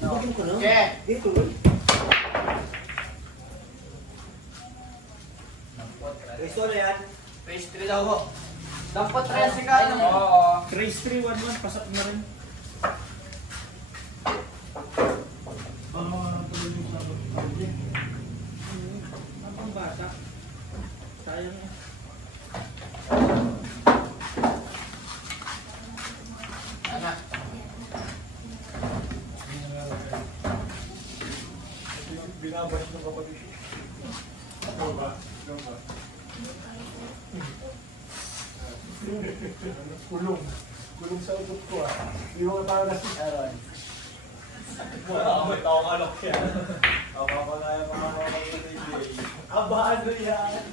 Bugin ko na. Okay. Dito. Resto na yan. Phase 3 daw ho. Dapat 13 ka ano? Oo. Trace 311, pasat na rin. Tuloy yung sabot. Ang pambata. Sayang eh. Ano? Binabash ng kapatid. Ano ba? Kulong. Kulong sa utot ko ah. Hindi mo tayo na si Aaron. May tawang alok yan. Ako pa nga yung mga kapatid. Aba, ano yan?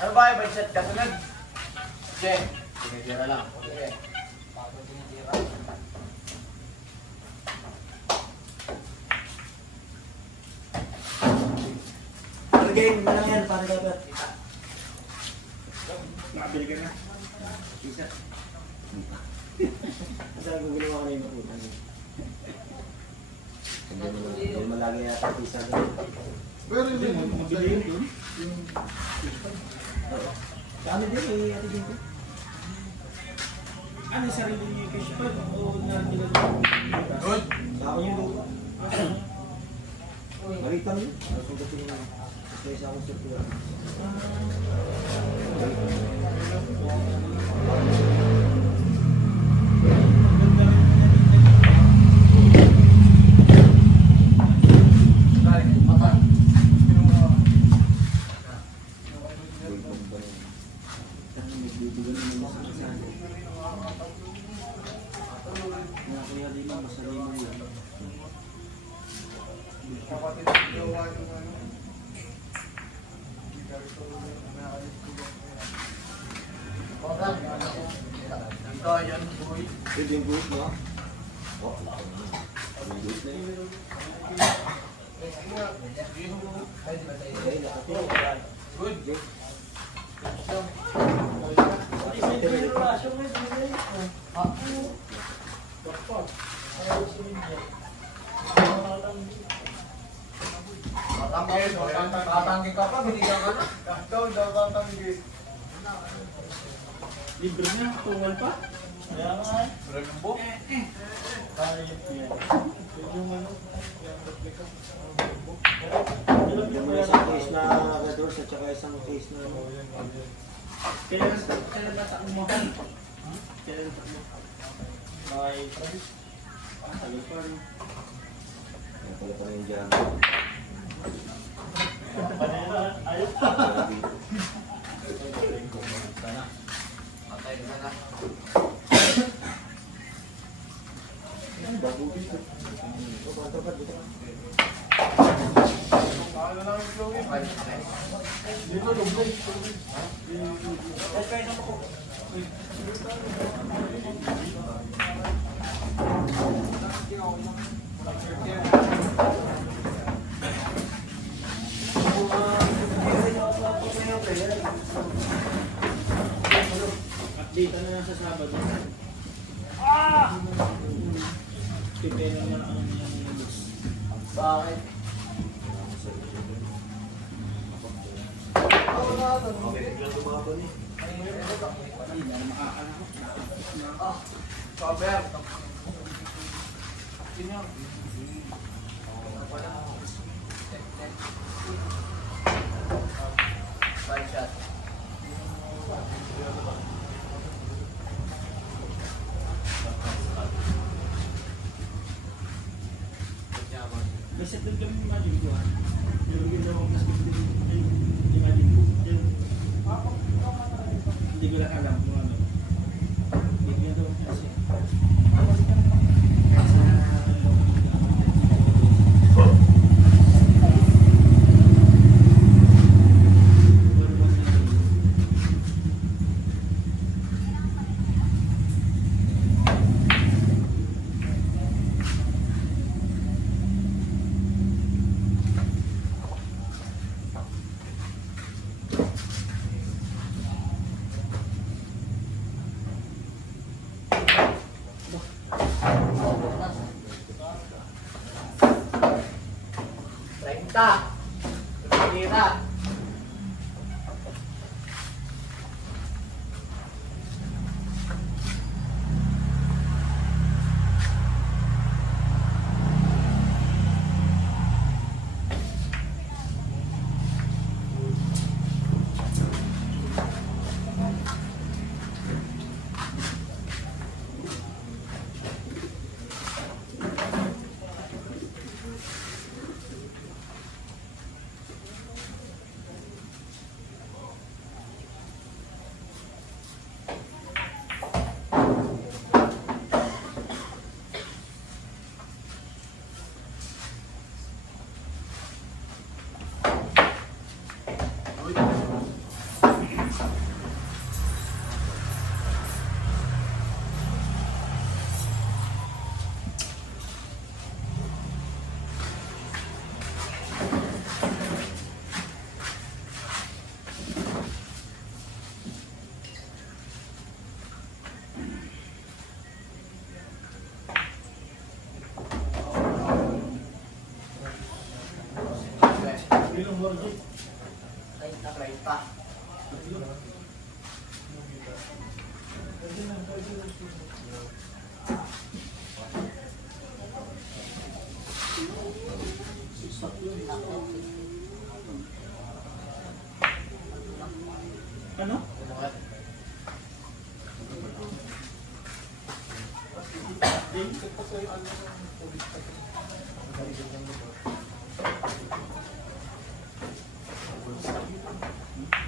Ano ba yung budget kasunod? Okay. Tinitira lang. Okay. Bago tinitira. Ano game? Ano yan? Paano dapat? Nakabili ka na. Isa. Saan ko ginawa ko na yung utang? Hindi mo lagi yata pisa doon. Pero hindi mo mabili yun dun. Kami din eh, ate din ko. Ano yung sarili niyo yung fish pad? O nagilagay? Good. Sa ako yung lupa. Marita mo yun. Sugatin mo. Gusto isa akong sirkular. Ito yan, boy. Pwede yung buhit mo. Oh, lako na. Yung buhit na yun. Okay, nakatulog. Good. Tatanggi ka pa, binigyan ka na. Libre niya, tungal pa. Kaya nga. Rembo. Kayip yan. Yung ano, yung replica. Yung mga isang case na Redors at saka isang case na Kaya batak mo. Kaya batak mo. may Tagal pa rin. Yan pala pa rin dyan. Ayos. Sana. Matay ka na. Ang bago dito. Ito, ba't dito ka? Dito, lumbay. Update na lang sa Sabado. Pipin naman ang nabos. Bakit? Okay, biglang tumabon eh. Hindi na makakanak. Cover. Five shot. May settle kami ng Magic ko ha. Nilagyan daw ang mas yung Magic ko. Hindi ko lang alam kung ano. Bigyan daw kasi. 30. Tira. Ilong Borgi. 30. Ano?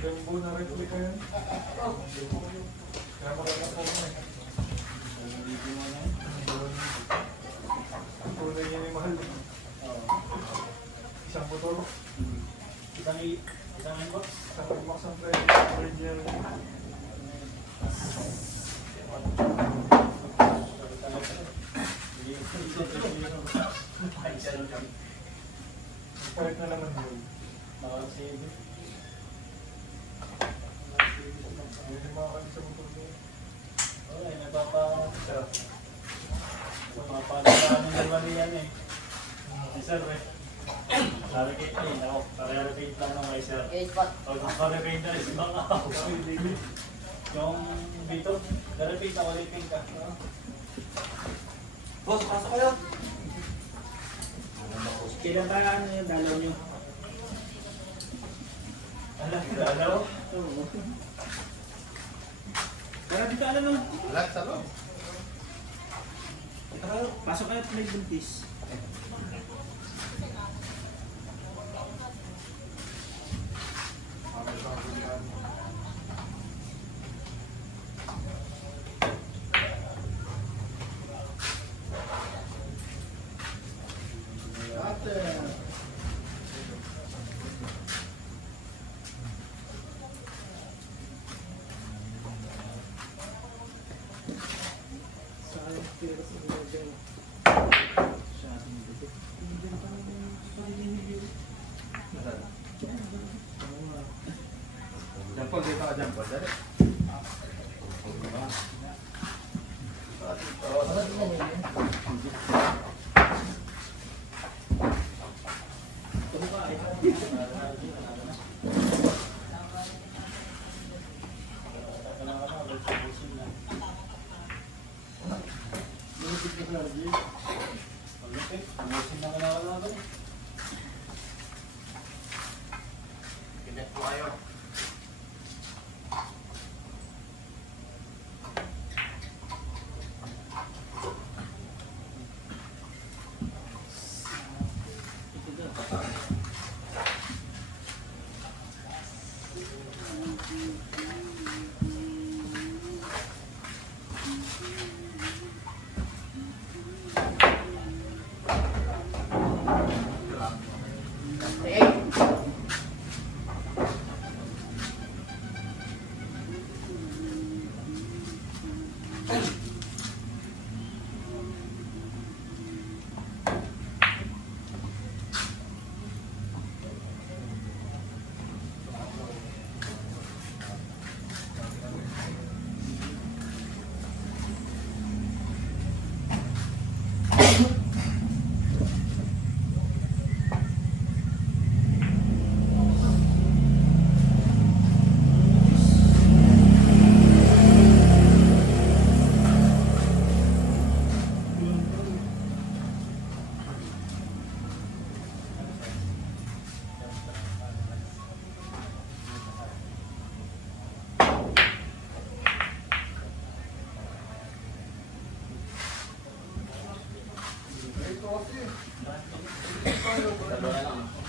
Rainbow na replica yan. Kaya maganda po mo eh. Ang tunay niya yung mahal. Isang motor. Isang inbox. Isang box ang presyo. Original. Kahit na naman yun. Hindi makakalit sa motor niya. Okay, napapalaman ng bali yan eh. Sir eh. Narakit na yun ako. Parearapate lang ng may sir. Okay, spot. Pag nakarapate na rin, ibang ako. Yung dito, narapate ako, repeat ka. Boss, pasok kayo. Kailan ba ano yung dalaw nyo? Alam, dalaw? Oo. Para dito alam mo. Lahat sa loob. Pasok kayo at may buntis. Jampol, dito ka jampol. Dali. Pinet po kayo.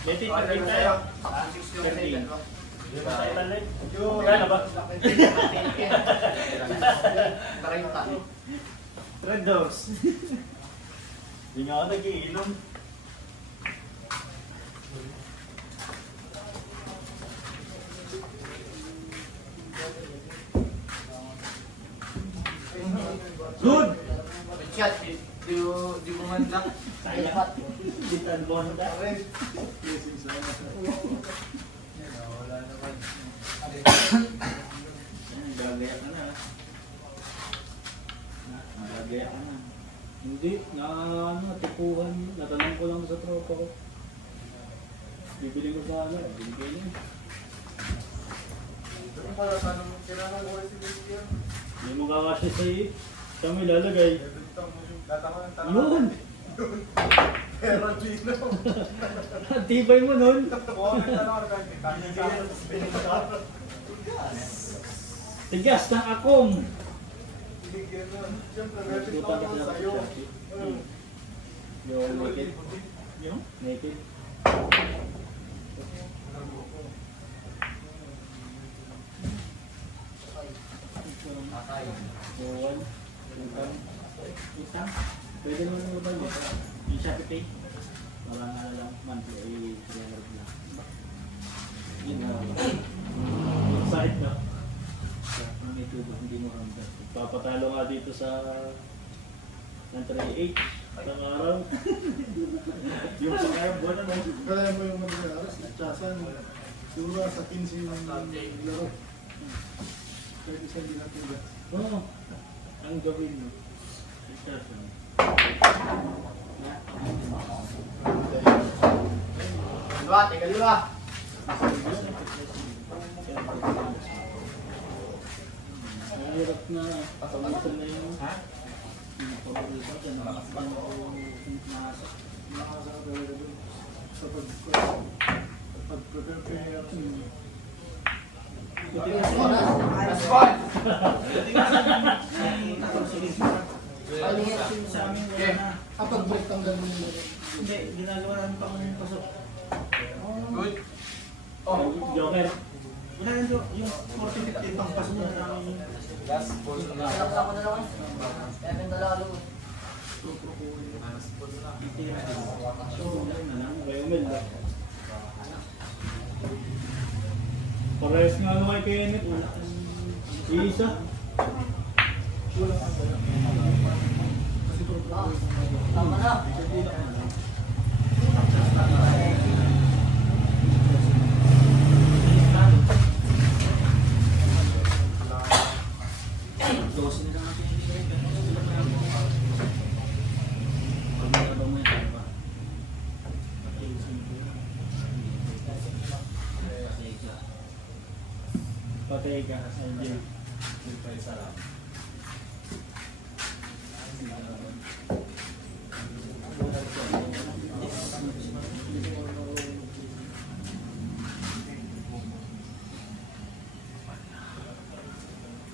Leti, pag-game tayo. 60 yung second mo. Hindi ba tayo talit? Kaya ba? Red Dogs. Hindi nga ako nag-iinom. Good! Chat, di bumanda. Sayang. Bitan bonda. Wala naman. Gagaya ka na. Gagaya ka na. Hindi, tipuhan. Natanong ko lang sa tropa ko. Bibili ko sa bibili niya. Doon pala, tanong kailangan ko si Lucio. Hindi mo kakasya sa iyo. Saan mo ilalagay? Yun! Pero Gino. Ang tibay mo nun. Tigas ng akom. Lutan ka sila sa Shopee. Yung naked. Yung naked. Buwan. Utang. Pwede naman yung labay mo. Yung Shopee Pay. Wala nga lang. Monthly ay 300 lang. Yun na. Yung site na. Ang may tubo, hindi mo ramdam. Papatalo nga dito sa ng 3-8 sa araw. Yung pang-air buwan naman. Kaya mo yung mag-aras, natsasan. Siguro sa 15 ng laro. Pwede siya hindi natin. Oo. Ang gawin mo. Ikasan. Kaliwa, kaliwa. Ang hirap na pagkakulitan na yung pagkakulitan dyan. Nakasama ko nasa. Nakasama talaga doon. Sa pag-prepare kaya Respond. Sa amin wala na. kapag break tanggal mo yung Hindi, ginagawa namin pa kung pasok. Good. Joker. Wala na yung 40-50 pang pasok na namin. Last ball na lang. Ako na lang. Kaya may dala ka doon. Bayomel ba? Parehas nga ano kay Kenneth. Isa. Tama na. Dosin na lang natin yung tingin. Ganun sila na ako. Pag nalabang mo yung kalba. Patay ka. Andiyan.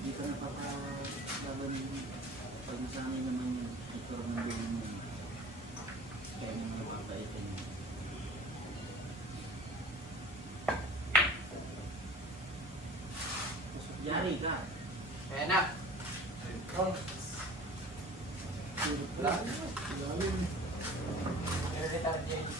Hindi ka napapalaban pag nasanay naman yung ito ng buhay mo. Kaya mo napapaitan yun. Yari ka. Kaya na. Wala. Retard James.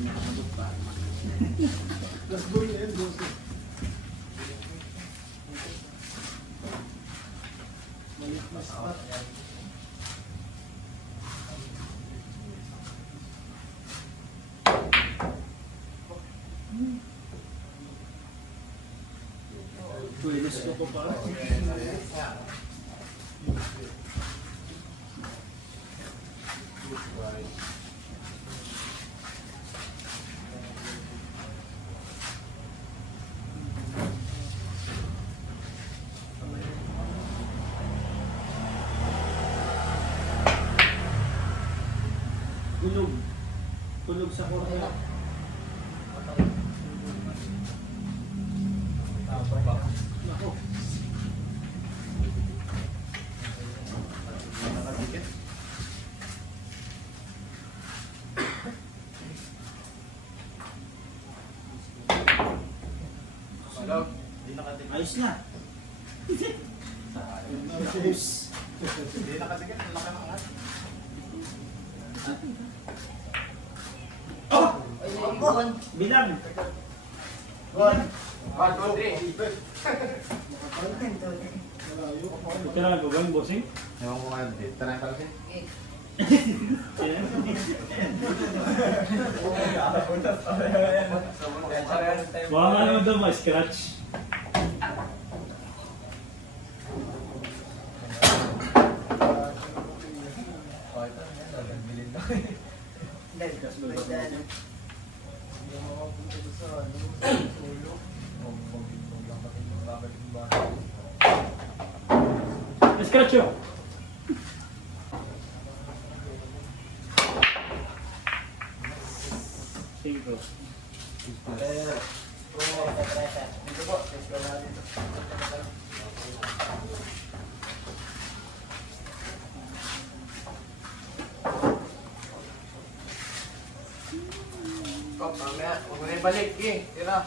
Pinakasagot pa. last goal na yan, 12. Malik na spot. Pwede ko pa. Okay na. Nako. Nakadikit. Hello? Hindi nakadikit. Ayos na. Hindi nakadikit. Ang laki ng angat. Oh! Ay, naiiwan. Bilang! 1, 2, 3. Malayo. Ito na nagawin, bossing. Ewan ko nga din. Tanay ka kasi. Okay. Baka nga naman daw ma-scratch. Scratch yun. Cinco. Dito po. Let's go na dito. Kop, mamaya. Huwag mo na ibalik. King, tira.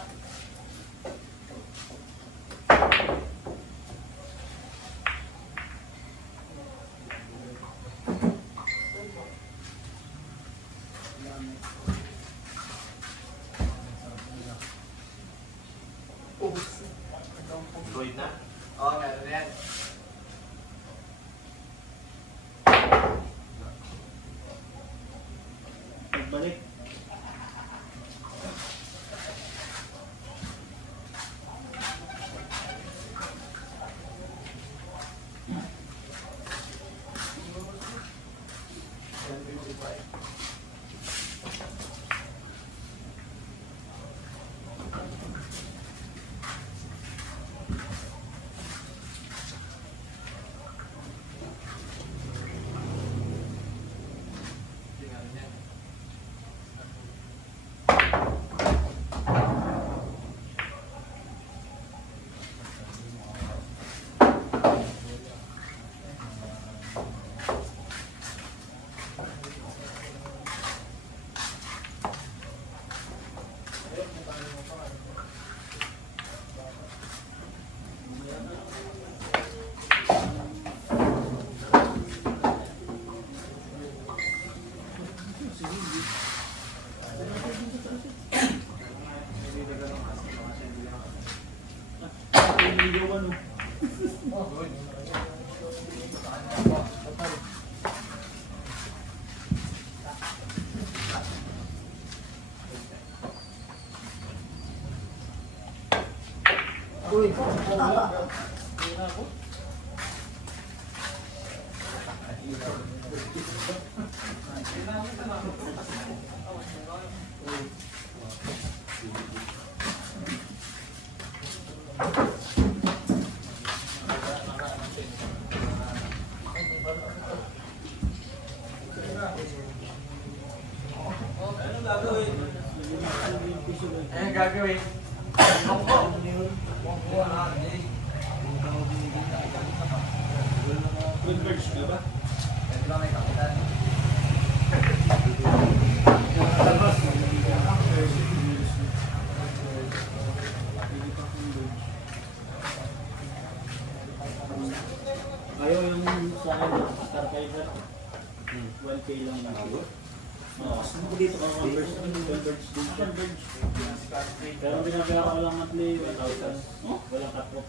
Void na? Oo, meron na yan. Pagbalik. Video ano? Uy. Anong gagawin? Converge ka ba? Pwede ba may kapitan? Labas. Ayaw yung sa akin, Star Kaiser. 1K lang na ako. Oo, dito ka converge din siya. Pero binabayaran ko lang monthly 1,000. Walang cut-off.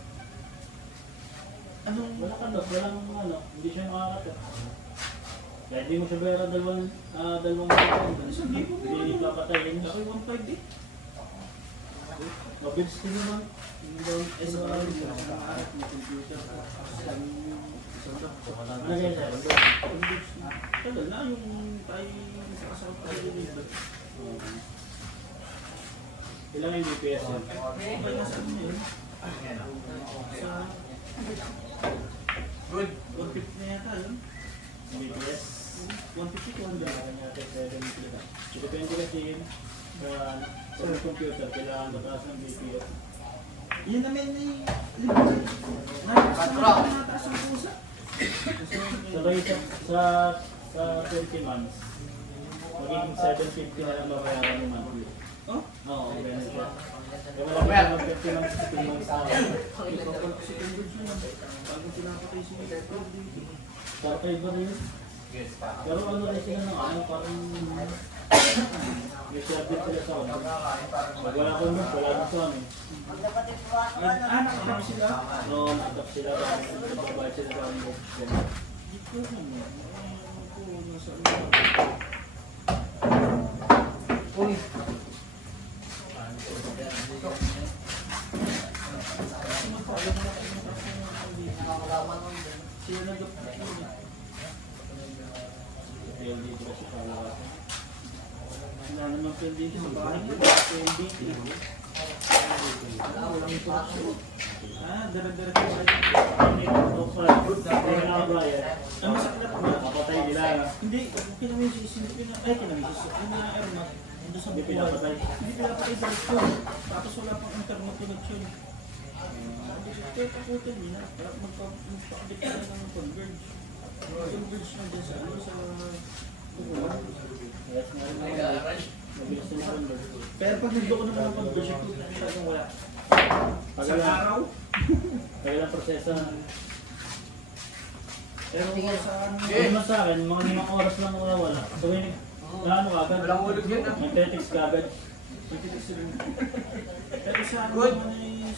Anong Wala cut-off, walang ano, hindi siya makaka-cut. Kaya hindi mo siya bayaran dalawang isang libo mo? hindi papatayin. Ako yung 1.5 eh. Mabilis din naman. Hindi daw Eh, sa mga rin yung nakaharap ng computer. Ano kaya sir? Tagal na yung tayo nakasakot tayo dito. Ilang yung BPS yun? Okay, nasa ano yun? Sa Good. 150 na yata yun. BPS? 150, 200 lang natin, 70 lang. So, depende kasi yun sa computer, kailangan mataas ng BPS. Yun naman ay nataas ang pusa. So, rate sa 20 months, magiging 750 na lang mabayaran mo monthly. Oh? Oo, ganun siya. Kaya wala ka naman 50 months sa 2 months na. Kapag si Cambridge yun, bago pinapatay si Metro dito. Tatay ba rin? Pero ano rin sila ng ano, parang may service sila sa ano. Pag wala ko nun, wala na sa amin. Magkapatid po ako. Nakatap sila. No, nakatap sila kasi nagbabayad sila sa amin. Hindi ko alam. Ako, nasa ano. Uy. Nakakalaman mo din. Sila nag-upload yun. Kaya dito kasi palawasan. Wala naman pwede dito sa bahay. Pwede dito. Walang imporasyon. Dara-dara ko ba? Hindi ko ito pa. Hindi ka nakabayad. Ang masakit na Mapatay nila. hindi, kinamisis, hindi kinamisis. Yung mga airmat, hindi sa Hindi buwan. pinapatay. Hindi pinapatay direct yun. Tapos wala pang internet connection. Sabi ko, kaya takutin nila. Magpakabit ka na ng converge. Converge na dyan sa ano, sa buwan. Yes, meron. Mabilis na convert. Pero pag nagdo ko naman ng converge, masyadong wala. Pag Sa araw. ilang proseso na. Pero sa ano, Ano naman sa akin, mga 5 oras lang wala. So, ano agad? Walang ulog yun, ah. Magte-text ka agad. pero sa ano Good. naman ay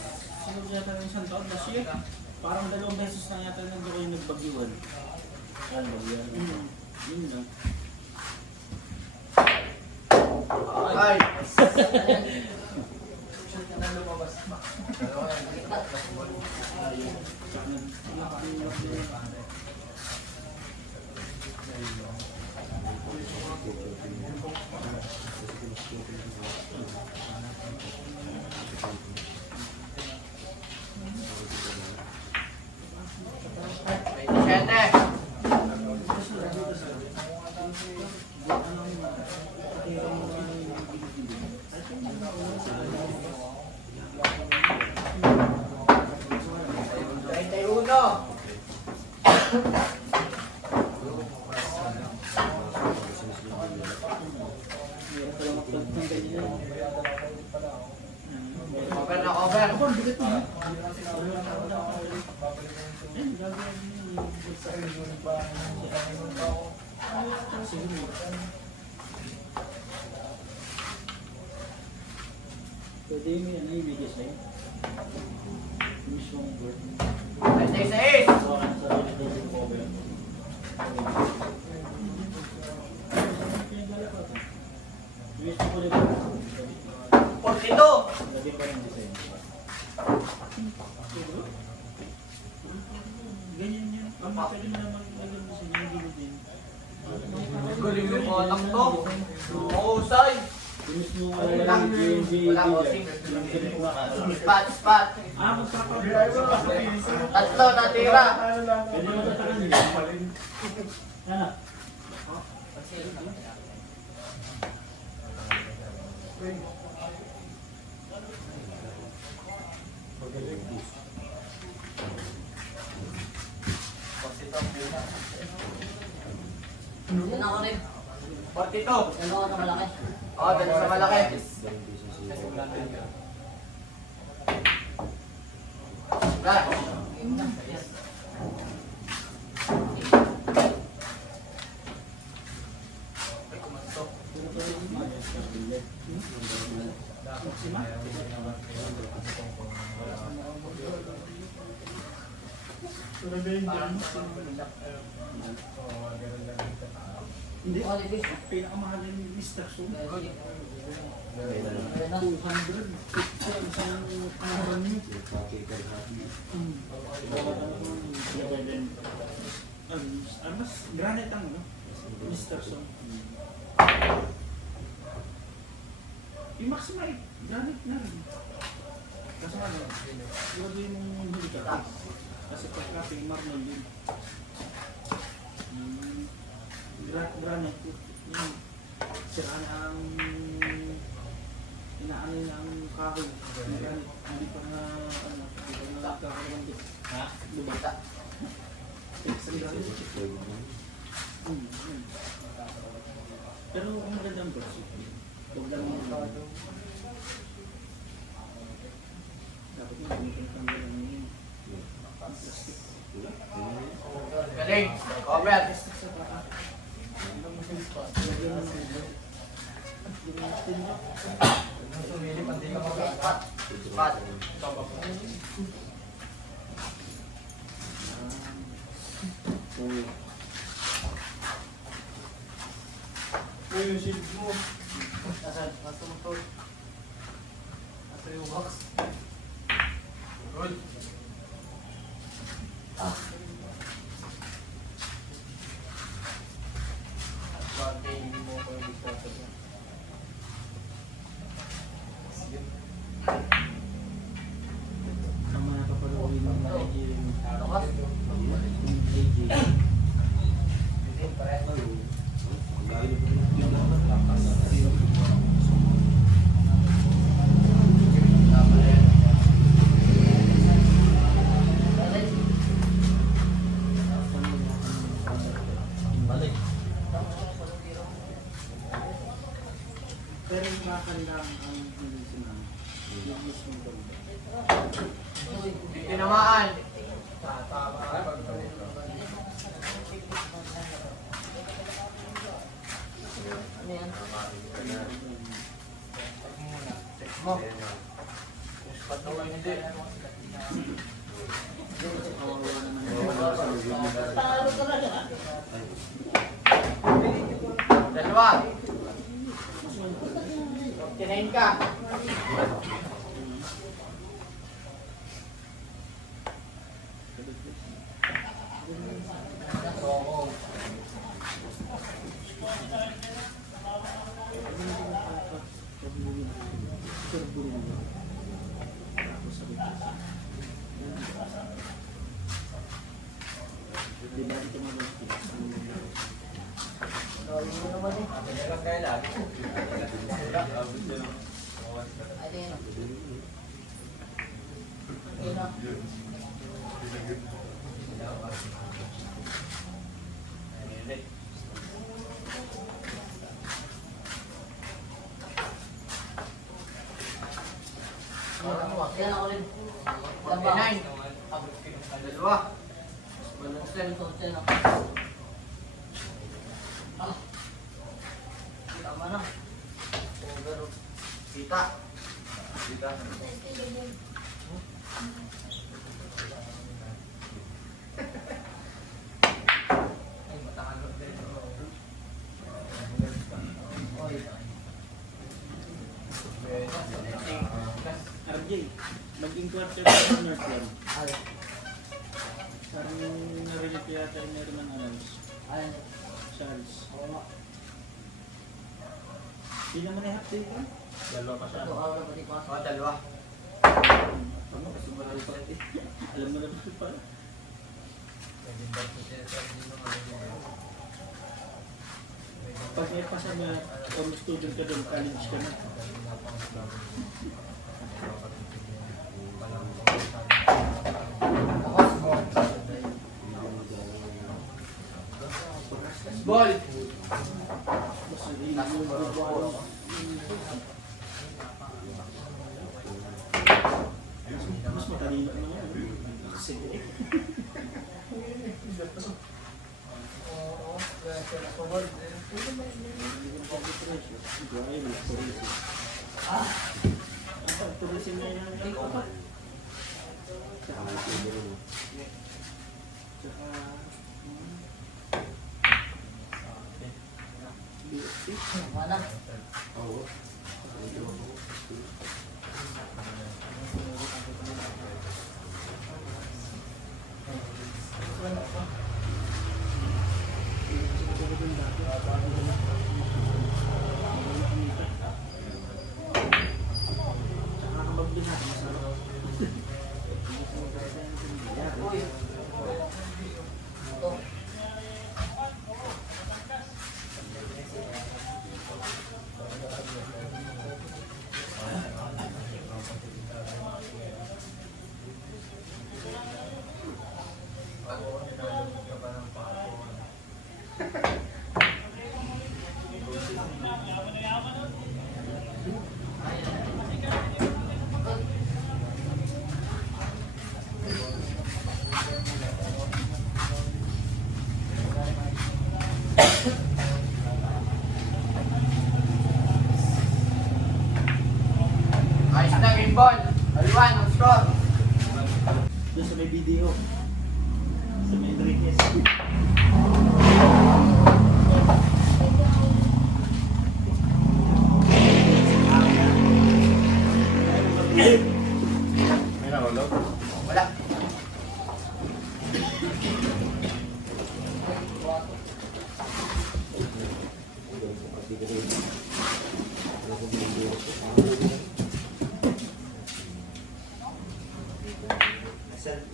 sunod yata ng isang taon last year. Parang 2 beses na yata nandun ko yung nagbagyuan. Ano ba yan? Yun lang. Ay! Siyete! Uno! Hirap pala mag-plug ng ganyan. Cover na cover! Ako, ang bigat mo. Ayun, gagawin mo. Sige. Pwede mo yan ay video sa'yo. Mismong board. 26! So, ano sa video cover? Gusto ko rin 42! lagyan pa ng design. Ganyan yan. Ang pwede mo naman lagyan mo sa gilid din. Galing yung anak to! Mahusay! Yung mismo Walang bossing. Spot, spot! Magpapagawa. Tatlo natira! Pwede mo tatakan nila. Ano? Yan ako rin. 42! Yan ako sa malaki. Oo, dala sa malaki. Flash! Ay, kumantok. Hindi. Ako rin. Pinakamahal yung instruction. Good. 200. Isang araw niyo. Mas granite ang ano? Instruction. Yung Maximite, granite na rin. Kasi ano, ilagay mong huli ka. Kasi pagka marnol yun. Granite. Yung sira na ang inaano niya ang kahoy. Granite. Hindi pa na ano, hindi pa na nagkakaroon din. Ha? Bumita. Pero ang magandang version. Huwag lang mo dapat mo tanggal ang yun. Plastic. Galing. Cover. Plastic sa paa. Lagyan mo ng yung natin mo. Pat. Pat. Uy, yung shield mo. Nasaan? Nasa motor. Nasa yung box. Good. Bakit hindi mo ko yung discussor niya? Ang mga kapalawin ng Nigerian Lakas. AJ. Hindi, pareho. Tama na yan. Balik. Balik. Pero yung makakandang ang hindi sinang yung mismong gawin. Hindi tinamaan. Ano yan? Check mo. Ba't naman hindi? Kawawa naman. Talo talaga. Dalawa. Kinain ka. Oo. Ano naman eh? Meron kayo lahat. Ano yan? Okay na. Yan ako rin. Laba. 49. Dalawa. Balansen. Total na. Ah. Tama na. Over. Kita. Kita. Ay, matakalot din. Oy. RJ, mag-inquire ka sa Northland. Ay. Parang narinig ko yata yung meron ng announce. Ay. Charles. Oo nga. Hindi naman i-update ka? Dalawa pa siya. Ito, araw na pati pa. Oh, dalawa. Tama kasi marami pa rin. Alam mo naman pa. Pag may pasama, kung student ka doon, college ka na. Ball. Mas hindi yung bubuan. Mas matalino naman. Kasi tulisin na yan. Tsaka, Tama na. Uy. Ito. Ibon, Alwan, ang score. Doon sa may video. Sa may Enriquez. May nahulog? Wala.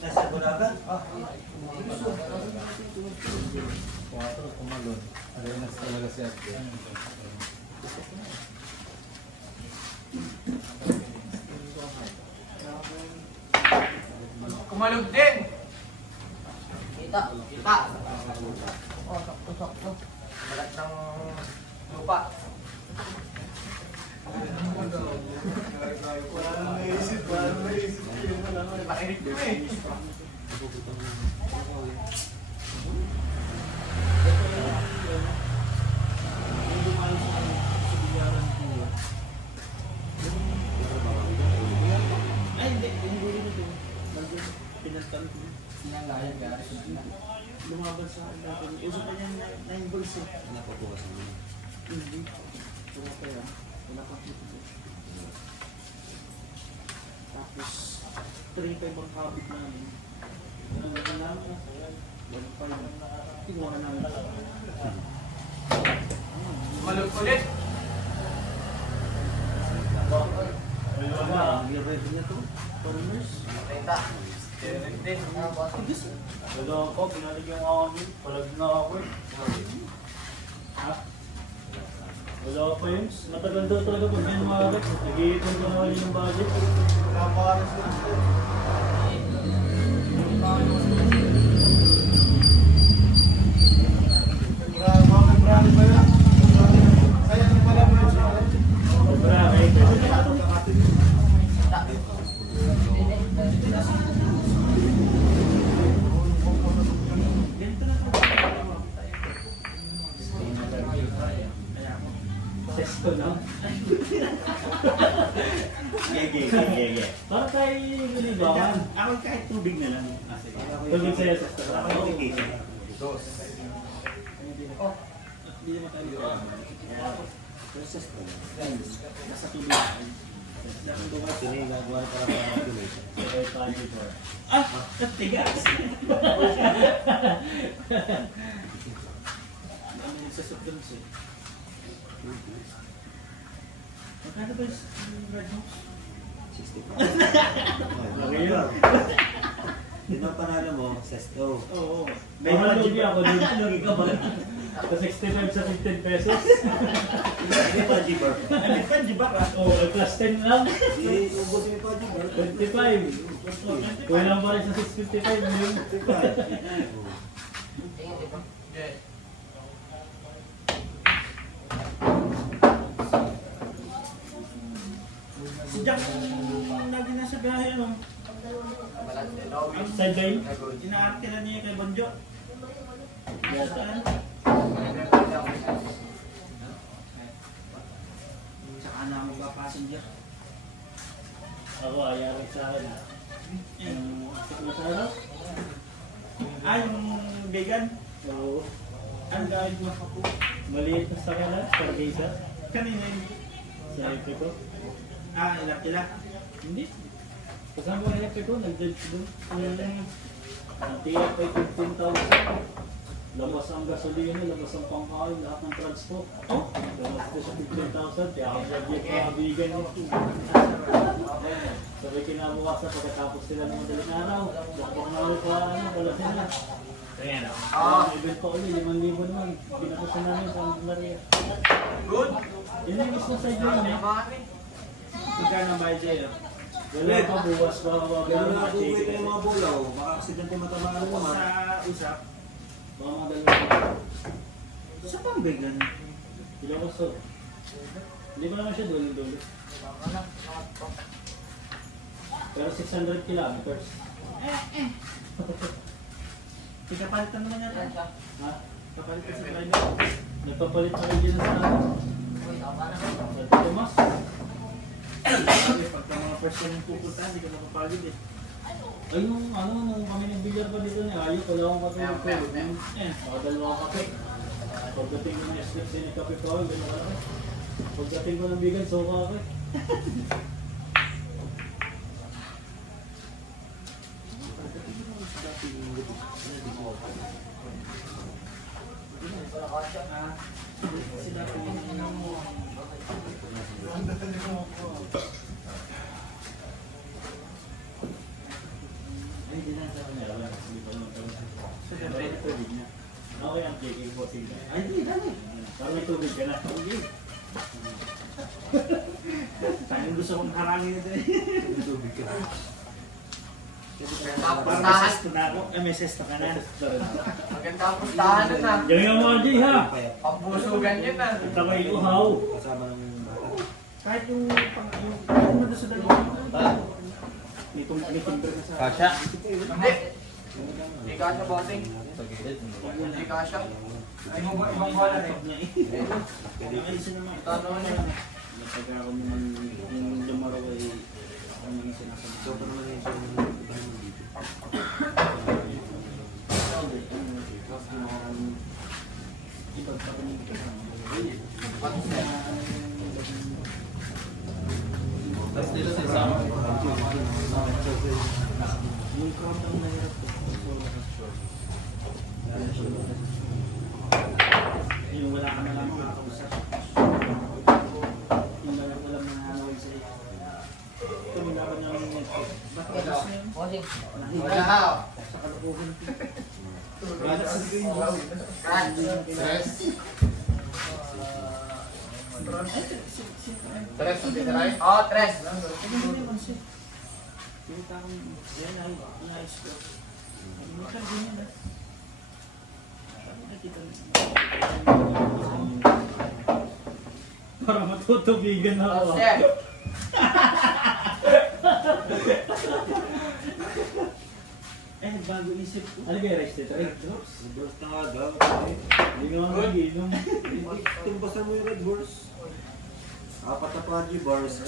Nasa Bulaga? Kumalon. Arenas talaga siya. Kumalog din. Kita. Kita. Oh, sakto-sakto. Balat ng lupa. Parang naisip. Makinig ko eh. Ay, hindi. Yung huli nito. Nandun. Pinastan ko. Sinanggayan ka. Lumaban sa akin natin. Uso pa niya 9 balls eh. Napapukasan mo. Hindi. Wala pa yan. Wala pa dito. Tapos, 3-5 ang habit namin. Ang ganda namin. 1-5. Tingnan na namin. Kumalog ulit. Ang ready na to. Foreigners. Kita. Steering din. Tigis. Wala ako, pinaligyan ako amin. Palag na ako eh. Ha? Wala pa yun. Matagal daw talaga pag yan maalit. Nag-iipon ko na kami ng budget. Napakaras na siya. Marami pa yan. Sayang pala mo siya. Marami. Ganito na ito. Sesto, no? Gege. Para tayo niligawan. Ako kahit tubig na lang. Tugig sa'yo, sesto. Ako yung tigil. Dos. Hindi naman tayo. Process ko. Nasa tubig. Dapat bukas. Eh, paano po? Ah! Tigas! Ano yung sa subdums eh? Magkano ba yung red house? 65. Laki yun. Yun ang panalo mo, Sesto. Oo. May malugi ako dun. Lugi ka ba? Sa 65 sa 15 pesos. Hindi pa, G-Bar. Ano pa, di ba ka? Oo, plus 10 lang. Hindi, ubos mo pa, G-Bar. 25. Kuha lang pa rin sa 655 yun. 55. Yes. Si Jack lagi nasa biyahe ano? Balat din. Lobby. Outside lane. Nagod. Inaarte na niya kay Bonjo. Saan? Saka na mo ba passenger? Ako, ayarin sa akin. Yung masarap. Ah, yung vegan? Oo. Ang dahil mo ako. Maliit na sa kanan, Pargisa. Kanina yun. Sa electric ko. Ah, ilang. Hindi. Kasama ko electric ko, nag-dodge doon. Ang tiyak ay 15,000. Labas ang gasolina, labas ang pangkain, lahat ng transport. Oh? Labas ko sa 15,000, kaya ako graduate mga vegan nito. Sabay kinabukasan pagkatapos sila ng madaling araw. Bakbak na ulit pa, wala sila. Kaya na. Ang event pa ulit, 5,000 naman. Pinatasan namin sa Maria. Good. Yun yung mismo sa inyo yun eh. Mami. Magkano ang bayad sa'yo? Wala pa, buwas pa. Ganun na kung wait yung mga bulaw, baka aksidente matamaan Ako naman. sa usap. Baka mga dalawa. Sa pang vegan? Ilang gusto. Hindi ko naman siya dulo-dulo. Pero 600 kilometers. Ikapalitan naman natin. Ha? Kapalitan sa driver. Nagpapalit pa rin din sa Sa Tomas. Kasi pagka mga first time yung pupunta, hindi ka mapapagod eh. Ay, nung kami nag-billiard pa dito niya, ayok, wala akong katulog ko. Nakadalawa akong kape. Pagdating ko ng SLEX, yung kape ko, gano'n ka lang. Pagdating ko ng bigan, soka ako eh. Ay, hindi na sa kanya. Hindi pa naman kami. So, siyempre, tubig niya. Okay, ang cake ko. Ay, hindi, dami. Parang may tubig ka na. Okay. Tangin gusto kong harangin ito eh. May tubig ka na. Parang may sesto na ako. May sesto ka na. Maganda ang pustahan nun ah. Yan nga mga Jay ha. Pambusugan yun ah. Ito may uhaw. Kasama ng bata. Kahit yung mo doon sa dalawa. May timbre na sa... Kasha? Hindi. Hindi kasha bossing. Hindi kasha. Ay mo ba ibang wala eh. Ay, isa naman. Ito ano niya. Pagka ako naman yung lumaraw ay ang mga sinasabi. So, pa naman yung iba naman dito. Ipagpapanig ka sa Tapos dito sa isama. yung crowd ang nahirap ko. Yung wala ka na lang makakausap. Yung wala mananawag sa'yo. Ito, minapan niya ang network. Ba't ka gusto yun? Bossing. Wala ha. Sa kalukuhan ko. Crunch. Tres. Tres ang tinaray? Oo, tres. Hindi naman siya. Yung taong yan ay inayos ko. Hindi ka ganyan ah. Nakita Para matutubigan na ako. Chef. Eh, bago isip ko. Ano ba yung rice tito? Red Horse? Burst na nga daw. Hindi nga ako mag-inom. Tumbasan mo yung Red Horse. Apat na Pudgy bars.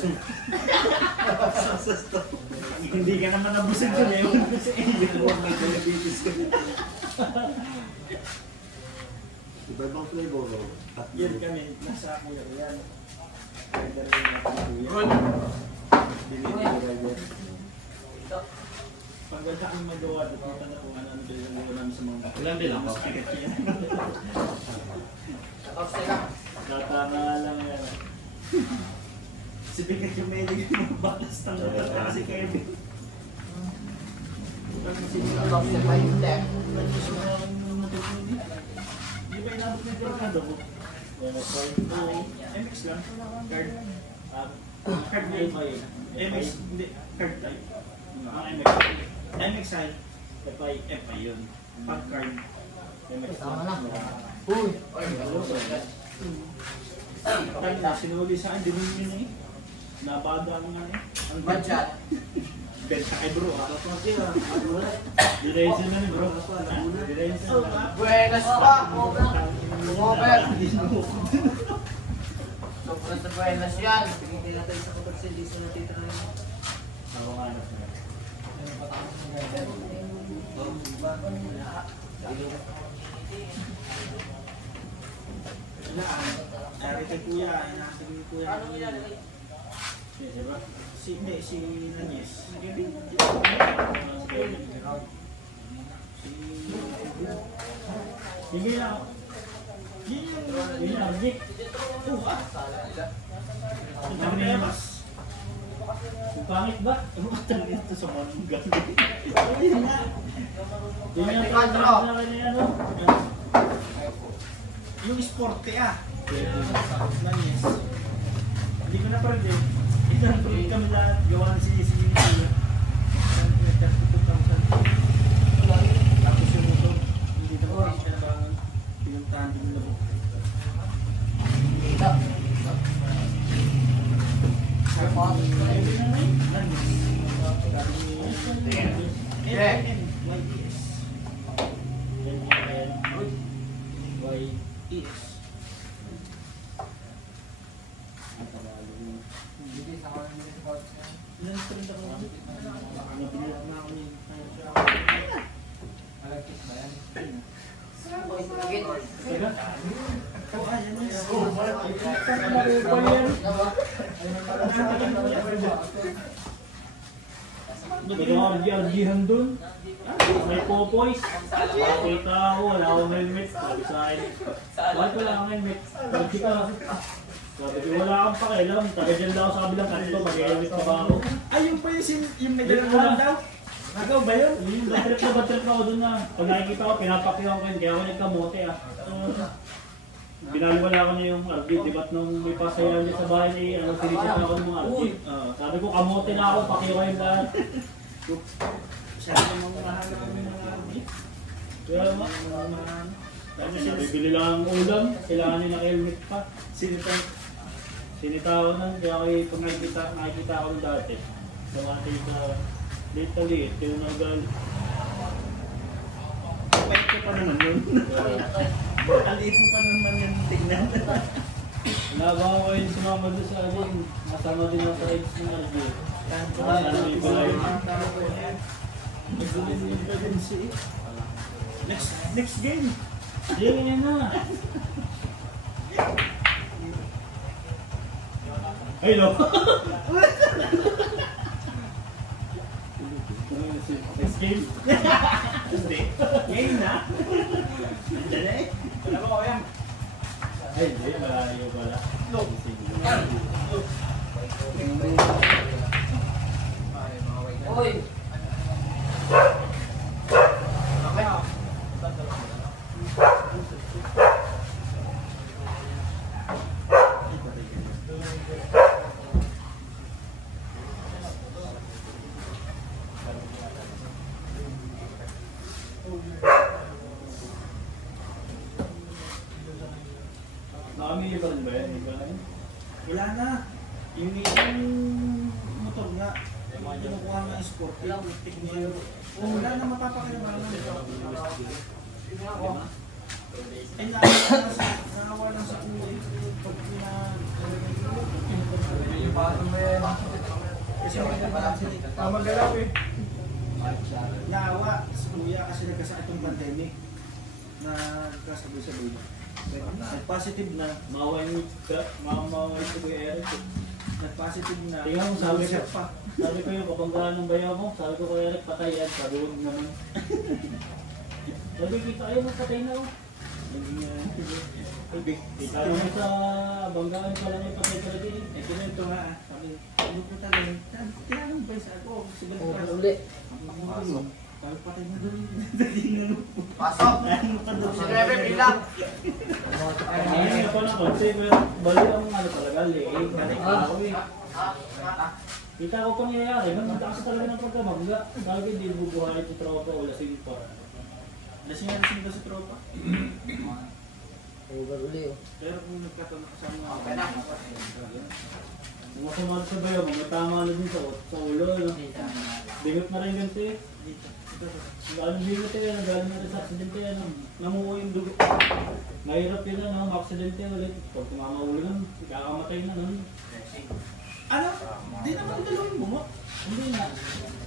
Hindi ka naman nabusog ko na yun. Huwag may diabetes ka din. Iba-ibang flavor. Yan kami, nasa kuya ko yan. Rider rin natin kuya. Good. Binili ko rider. Pag wala kang magawa, pupunta na kung ano din yung namin sa mga... Ilan din ako? Tapos sila. Tatama lang yan. Si Pikat yung may yung batas ng si Kevin. Tapos sila yung left. Di ba inabot na yung delikado mo? MX lang. Card. Card na yun. MX, hindi. Card type. Ang MX. MXI. FI yun. Pag card. MX Tama na. Uy. Sinuli sa akin, dinumi na eh. Nabada ako nga eh. Ang Bad shot. benta kay bro ah. Diretso na ni bro. Diretso na. Buenas pa. Over. Sobrang sa buenas yan. Tingin natin sa kapagsindis na natitira yun. Nawakanap na. Dari kay kuya, inasin ni kuya. Diba? Si Nanyes. Sige lang. Yun lang, Nick. Ang dami na mas. Ang pangit ba? Ang matang ito sa mga gabi. Ayun nga. Yun nga pala sa akin na ano. Yung sporte ah. Nanyes. Hindi ko na pa rin. Ito ang tuloy kami lahat. Gawa na si tapos yung motor. Hindi na pa rin kailangan. Pinuntahan din nila mo. Kita. Ang tagalog mo. Hindi sa kanan. Nanstrand ako. Nabilat na ako yung Teka. Oh, ayan na. Ito nga, RG-han dun. May popoys. Nakita ako, wala akong helmet. Sabi sa akin, bakit wala akong helmet? Sabi ka. Sabi ko, wala akong pakialam. Taga dyan lang ako sa kabilang kanto. Mag-helmet na ba ako? Ay, yung pa yung nagdalaman daw. Ikaw ba yun? Yung bad trip ako dun na. Pag nakikita ko, pinapakiwan ko yun. Kaya ako nagkamote ah. Binaliwala ko na yung RG. Diba't nung may pasayaw niya sa bahay ni sinisita ako ng mga RG. Sabi ko, kamote na ako. Pakiwan yung lahat. Siya namang mahalaga ng mga RG. Kaya nga. Bibili lang ang ulam. Kailangan nyo naka-helmet pa. Sinita ko nun. Kaya ako pag nakikita ako ng dati. Sumati sa liit. Yung nagal. Pahit ko pa naman yun. Aliit mo pa naman yung tignan. Nabang ko yung sumama doon sa akin. Masama din ako sa edge ng RG. Sana may palayo. Nagulin yung pregnancy. Next game. Yan na. Ay, no. Next game. Hindi. Ngayon na. Andyan eh. Wala ba ko yan? Ay, hindi. Malayo pala. Uy! Nakamili pa rin ba yan? Hindi ba na yun? Wala na. Yung motor nga. Yung kinukuha nga sport. Yung technical. Wala na mapapakinabangan na nito. Ay, nakawa lang sa uwi. Pag kasi magkakabalan sila. Magalaw eh. Naawa sa kuya kasi nagkasakit yung pandemic. Na kasabay-sabay. Nag-positive na. Mawawin si Kuya Eric. Nag-positive na. Tingnan mo, sabi ko. Siya pa. Sabi ko yung kabanggaan ng bayaw mo. Sabi ko Kuya Eric, patay yan. Sabi ko naman. Sabi kita kayo, patay na oh. Kita mo sa banggaan pa lang yung patay talaga yun. Eh, kinento nga ah. Sabi, ano po talaga? Tinanong ba sa ako? Siguro Oh, ka. uli. Sabi, patay na doon. Tingnan mo. Pasok! Ano pa doon? Si Rebe, bilang! Ngayon pa lang kasi bali ang ano talaga, liig. Ako eh. Kita ko pang nangyayari, magtakas talaga ng pagkamangga. Talaga hindi bubuhay ito tropa o lasing pa. Lasing ba sa tropa? Over uli oh. Pero kung nagkataon kasama ako. Okay na. Kung masama sa bayo, may tama na din sa ulo. No? Bingot na rin ganito eh. Dito. Galing bingot eh, galing na rin sa aksidente yan. Namuha yung dugo. Mahirap yun na, aksidente ulit. Pag tumamaulo nun, ikakamatay na nun. Ano? Di naman galaw yung bumot. Hindi na.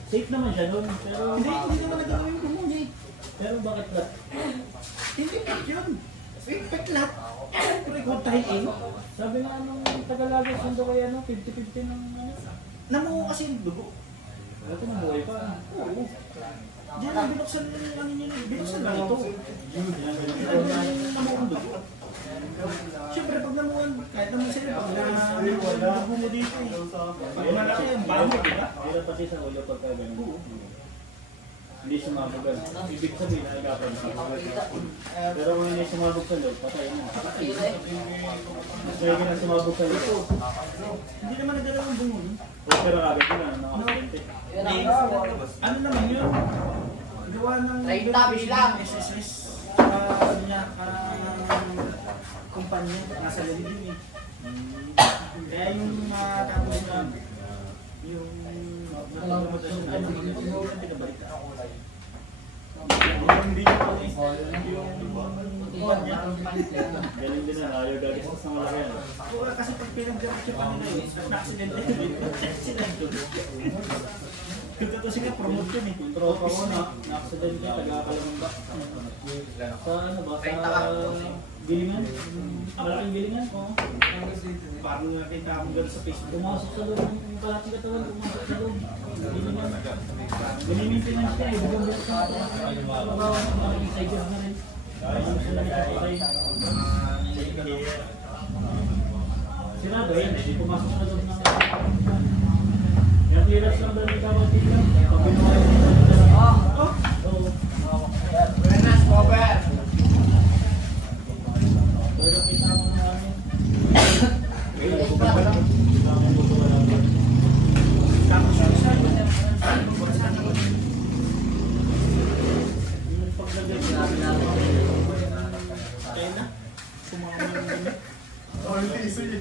Safe naman siya nun, pero... Hindi naman nagalaw yung bumot eh. Pero bakit ba? Hindi pa yun. Peklat. Siyempre, kung tahiin. Sabi nga nung Tagalaga, sundo kaya 50-50 ng ano. Namuha kasi yung dugo. Ito na buhay pa. Oo. Diyan ang binuksan na yung ano niya. Binuksan na ito. Yung namuhang dugo. Siyempre, pag namuhan, kahit naman sila, pag namuha mo dito eh. Pag malaki yung bago, di ba? Hirap pati sa ulo pagka ganun. Hindi sumabugan. Ibig sabihin na nagapan siya. Pero kung hindi sumabog sa loob, patay na. Mas may na sumabog sa loob. Hindi naman nagalaw ang bungo. Pero agad yun na, nakakasente. Ano naman yun? Gawa ng 30 bilang. SSS. Ano niya, kumpanya, nasa lalib yun eh. Kaya yung tapos na yung pinabalik na ako. Hindi niya pa yung kumpanya. Galing din na, ayaw gagastos ng malaki yan. Kasi pag pinag-diretso pa nila yun, na-accident na yun. Accident yun. Yung totoo siya, promote yun eh. Tropa ko na-accident ka, taga-Kalabanga. Sa ano ba? Sa Gilingan? Malaking Gilingan? Oo. Parang nakita akong gano'n sa Facebook. Pumasok sa loob ng kalating katawan, pumasok sa loob. Gilingan. Gini-maintenance ka eh, bigyan-bigyan ka. Mabawa ng malaking cyber na rin. Ayun sila nakapatay. Sirado yun, hindi pumasok sa loob ng yung tiras lang doon ikaw at tiras. Pag binuha yung tiras. Oo. Buenas, Robert. Pero kita mo na ano. Tapos yung isa, yung paglagay ko namin kaya na, sumama yung dumi. Oh, hindi, sige.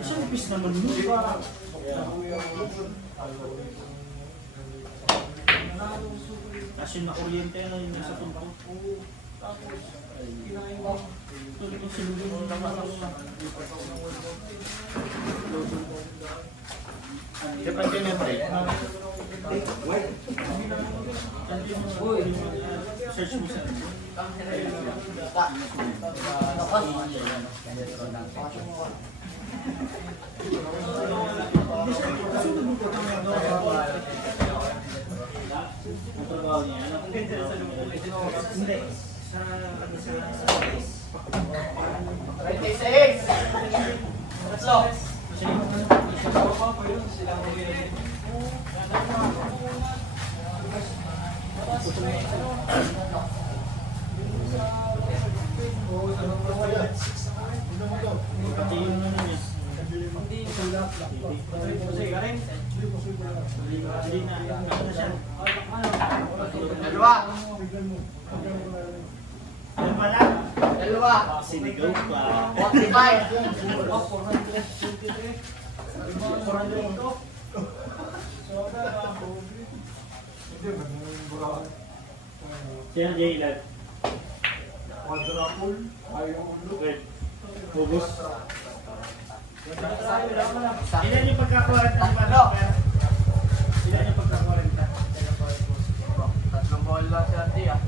Isang ipis naman yun ba? Tapos yung na-oriente na yun sa tumpang. Tuloy ko sinulong yung naman Depende na pre. search mo sa Ang trabaho niya, ano? hindi. Sa 26. Tatlo. pati yung ano niya. Hindi na. Ano na siya? Dalawa. Yan pala. Dalawa. Sinigaw pa. 45. Siya ang Jaylan. Quadruple. Red. Ubus. Ilan yung pagkakuwarenta ni Manong? Ilan yung pagkakuwarenta? Tatlong ball lang si Ate ah.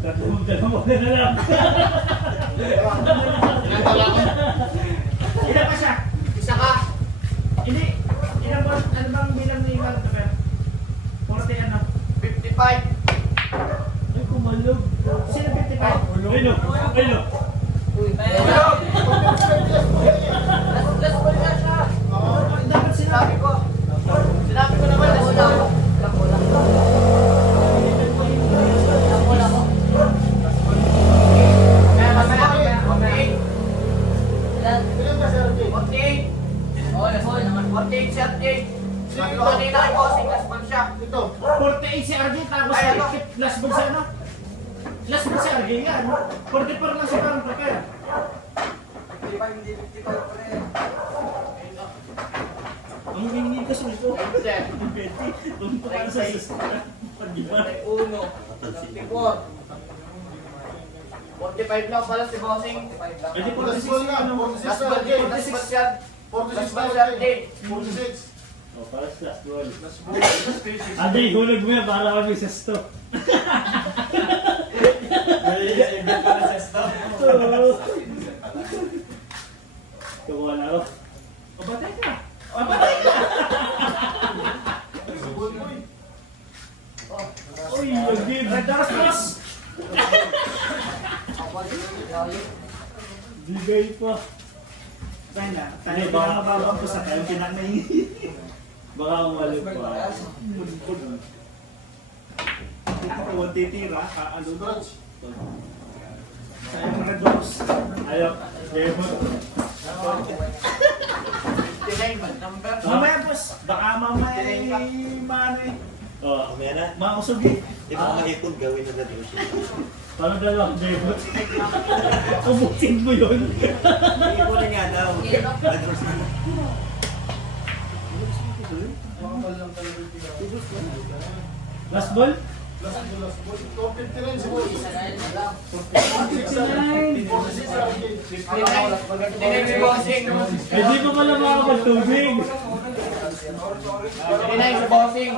Dalawa na lang. Ilan pa siya? Isa ka. Hindi. Ilan ba? Ano bang bilang ni Manong Taper? 40 ano? 55. Ay, kumalog. Sino 55? Ayun o. Ayun o. Last ball na siya. Dapat sinabi. Sinabi ko naman last ball. Kaya mamaya, 48. Ilan ba, Sir Jay? 48. Oo, last ball naman. 48 si Ate. Sabi ko kanina kay Bossing, last ball siya. Ito. 48 si RJ tapos Ay, ano? last ball si ano? Last ball si RJ yan. 44 lang si Manong Taper. 55, hindi 55 pa rin. Ang hingin ko sa ito. Sir. Doon pa para sa sister. Pag-iba. 1, 34. 45 lang pala si Bossing. 55 lang. Eh di Last ball na, 46 Last na, ball, Jay. last ball siya. 46 na, Last Jay. Jay. 46. O, para sa last ball. Last ball. Ate, hulog mo yan para kami sa stop. Kukuha na ako. O batay ka. O batay ka. Uy, yung game. Red Doors Cross. Bigay pa. Tayo na. Tayo Hindi, ba baka- mababang ko sa tayo kinanay. Baka umalig pa. Ako, titira. Ano ba? Stretch. Sayang Red Doors. Ayaw. Game mo. 59 number. Mamaya boss. Baka mamaya mano eh. Oh, Mamaya na. makusog eh. Di ba mahipon gawin na red horse? Parang dalawang debut. Ubusin mo yun. Ipunin nga daw. Red horse na. Makapal lang talaga yung pinaka. Last ball? Last ball. 259 si Boss. Dinig si Bossing. Eh di ko pala makakapagtubig. Dinig si Bossing.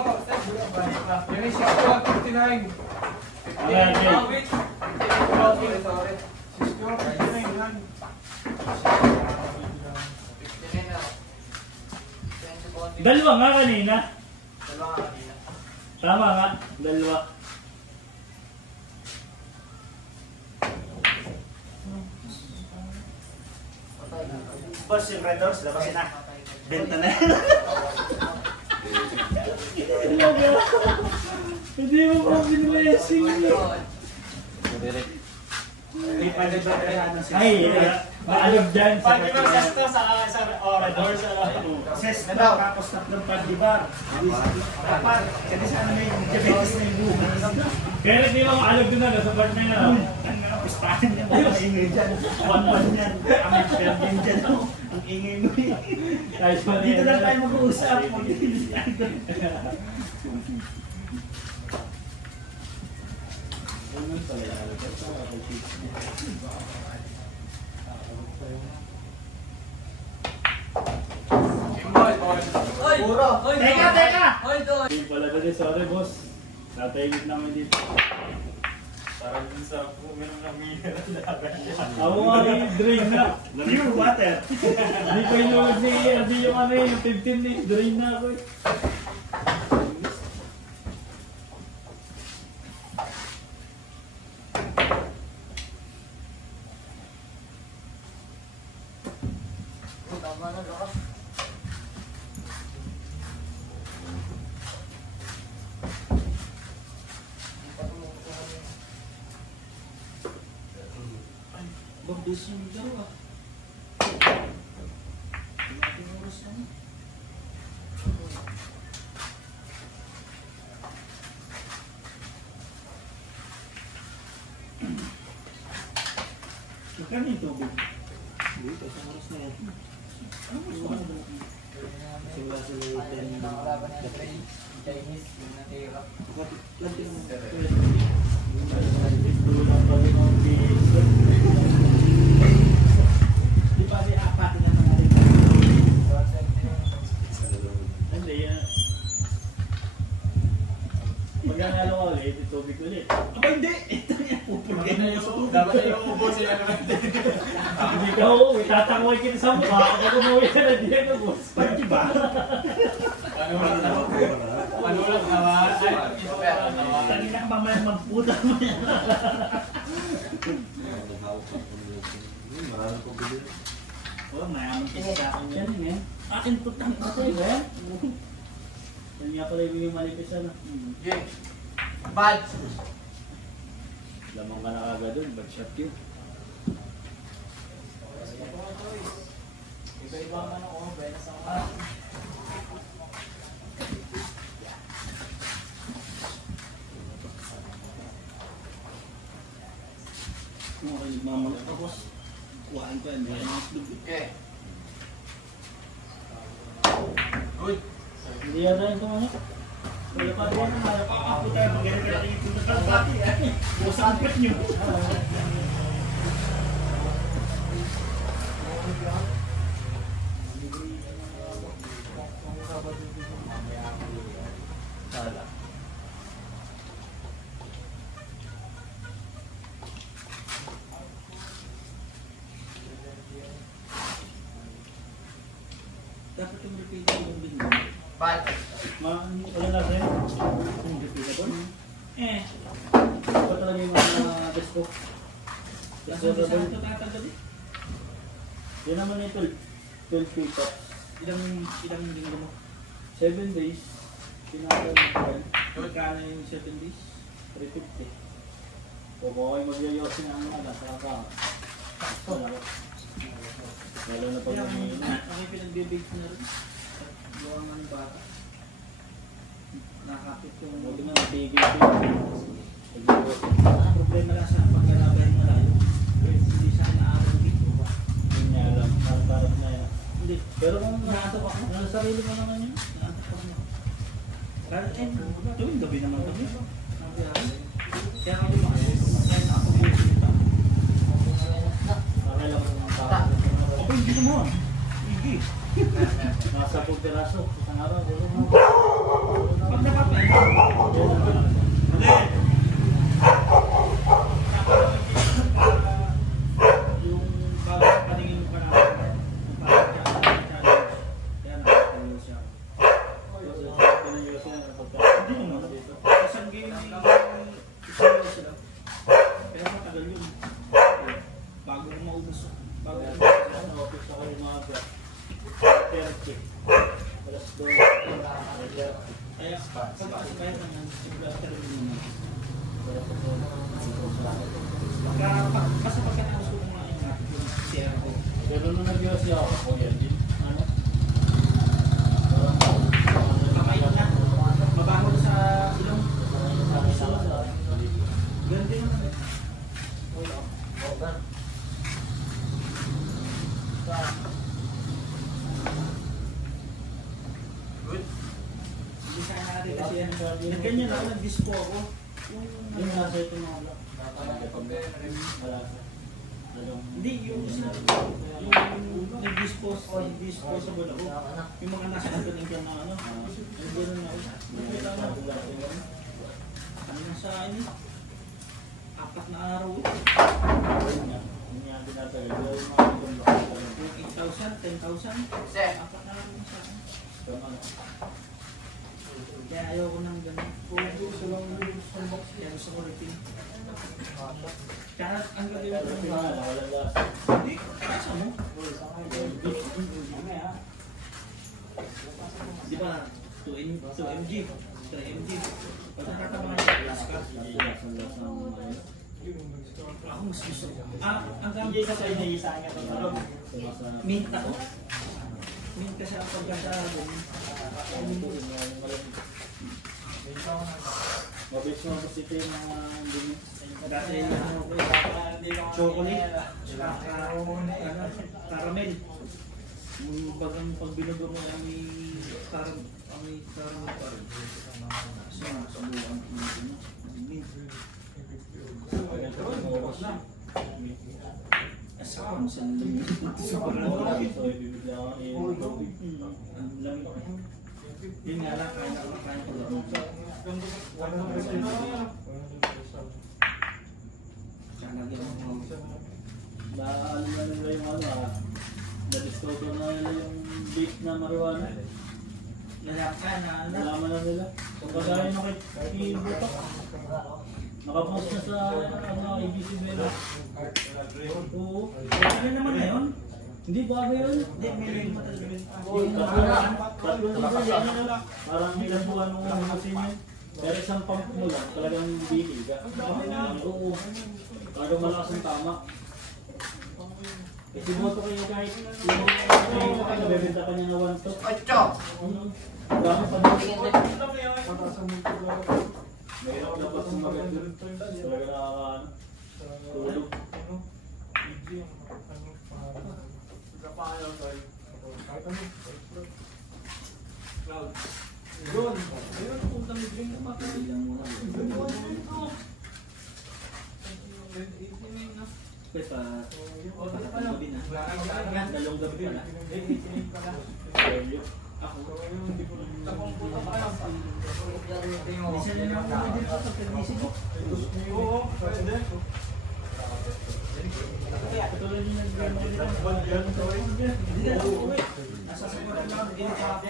Yung 6159. Okay. Dalawa nga kanina. Tama nga, dalawa. Boss, yung red horse, labasin na. Benta na. Hindi mo pa binlessing eh. May palibat na siya. Ay, maalog dyan sa kanya. Red horse, Ses, tapos tatlong pag-dibar. Dapat, kasi sana may diabetes na yung bukas. Kaya hindi mo maalog doon na, sa part na yun. Ang nga, pustahan niya mga ingay dyan. One yan. Ang experiment dyan. Ang ingay mo eh. Ayos pa rin. Dito na tayo mag-uusap. Teka, teka! Hindi pala dali, sorry boss. Tatayimik namin dito. Parang dun sa uminom ng mineral Ako nga drain na. Pure water. Hindi ko inuwag ni Erdi yung ano yung 15 minutes, drain na ako eh. Bagdos yung dalawa. Tumating oras na. Magkano yung tubig? Dito, sa oras na yan. Ano mo sa mga simula sa mga 10 Chinese, yung natira. Lagi naman. Tulang pa rin ang pizza. Di ba di apat na mga rin? Hindi yan. Magkakalo ka ulit, itubig ulit. Aba hindi! Ito yan, pupulgay mo sa tubig. Dapat yung ubusin na naman. Hindi ka uuwi, tatangoy kita sa mukha. Ako umuwi ka na diyan na boss. Pati ba? Ano lang naman? Ay, ito pero naman. Tangin na ka mamaya magputa mo yan. Oh, mayaman kasi sa akin yan. Yan eh. Akin to tang Ito ba yan? Yan nga pala yung manipis ano. Jing. Bad. Lamang ka na kagad dun, bad shot yun. Iba-iba man ako, benas ako. Okay, mamalak ako. Kuhaan ko yan. Hindi yan mas dugo. Okay. Good. Hindi yata yung tumano. Wala pa rin. Wala pa ako tayo. Magaling ka lang yung kalbati. Busang pet nyo. Sala. Dapat yung repeater yung bingo. Bad. Wala na rin. Yung repeater Eh. Ito talaga yung mga best ko. Kasi sa ito tatagal eh. Yan naman ito. 12 pesos. Ilang linggo mo? 7 days. Pinaka-12. Magkano yung 7 days? 350. Kung ako ay magyayosin ang mga nasa kaka. Wala ko. Lalo na pag Kaya ako yung pinag-bake na rin. Gawa nga ng bata. nakakapit yung Buti nga, TV. ang problema lang sa pagkalaban ng malayo. Hindi sa akin naaaral dito. Yun nga lang, parang na yan. Hindi. Pero kung Nakatok ako. nasa sarili mo naman yun, Nakatok ako. Tuwing gabi naman kami. Kaya kami makasaya na ako yung sinita. okay lang kung tao. Ako hindi naman. Hindi. Nasa pagpiraso, isang araw, wala mo. Pag nakapin, yung bago paningin mo pa namin, yung parang challenge, yan, nakatayo siya. Hindi naman. Isang game isang year sila. Pero matagal yun. Bago ko maubos. Bago ko maubos. Office ako yung mga 30. Alas 2. Kaya, pagkakasabay ka ng simulator naman. Basta pagkatapos ko kumain natin yung CR ko. Pero nung nag-iwas ako, yan din. Ano? Kakain na. Mabaho sa ilong. Ganun din naman. Good. Hindi sa natin kasi yan. Nagganyan ako, nag-dispo ako. Yung nasa ito mga wala. Wala. Hindi, yung nag-disposable ako. Yung mga nasa natin ka na ano. Nagganyan na ako. Nakita na ako. Ano na sa akin eh. 4 na araw eh. Yung nga tinatagal. Yung mga ito. Yung 8,000, 10,000. Sir. 4 na lang yun sa akin. Tama na. Kaya ayoko nang ganun. Kaya gusto ko repeat. Kaya ang gagawin ko Pero ng pinala, wala gas. hindi, kasa mo. Di ba, 2 mg, 3 mg. Pag nakatamaan siya, plus ka. Ang gas ng mga yun. Ako mas gusto ko. Ang gamit Hindi kasi iniisa nga ito. mint ako. Mint kasi ang pagkasa. Mabilis mo kasi ito yung mga limit. Dati ano ko chocolate, saka ano, caramel. Yung pag binugo mo ang may caramel pa rin. Kasi subukan ko yung mint. Asa ko ang sanlong. So, ibibigla ako Ang lamig. Yun nga lang, kaya ko lang. Tsaka lagyan mo ano na nila yung ano na-discover na nila yung beef na marijuana. lalaka na ano. Nalaman na nila. Kung kagaya nung kay Butok, nakapost na sa ABC Bella. Oo. Ano naman na yun? Hindi bago yun. Hindi, may link mo talaga. Yung tatlong libo yan na lang. Parang ilang buwan nung umasin yun. Pero isang pump mo lang, talagang bigil ka. Oo. Parang malakas ang tama. Kasi boto kayo kahit yung nabibenta pa niya na 1 to. Ocho. Dami pa din. Mahirap dapat sumagat yun. Talaga nakakaano. Tulog. Doon. Ayun, kung kami drink na makabilang mo na. Basta, patapang gabi na. Dalawang gabi pala. Ako. Minsan na lang ako din sa pagkagising ko. Katulad yung nag-gano dito. Hindi na ako uwi. Nasa sakuran lang, ginit ako.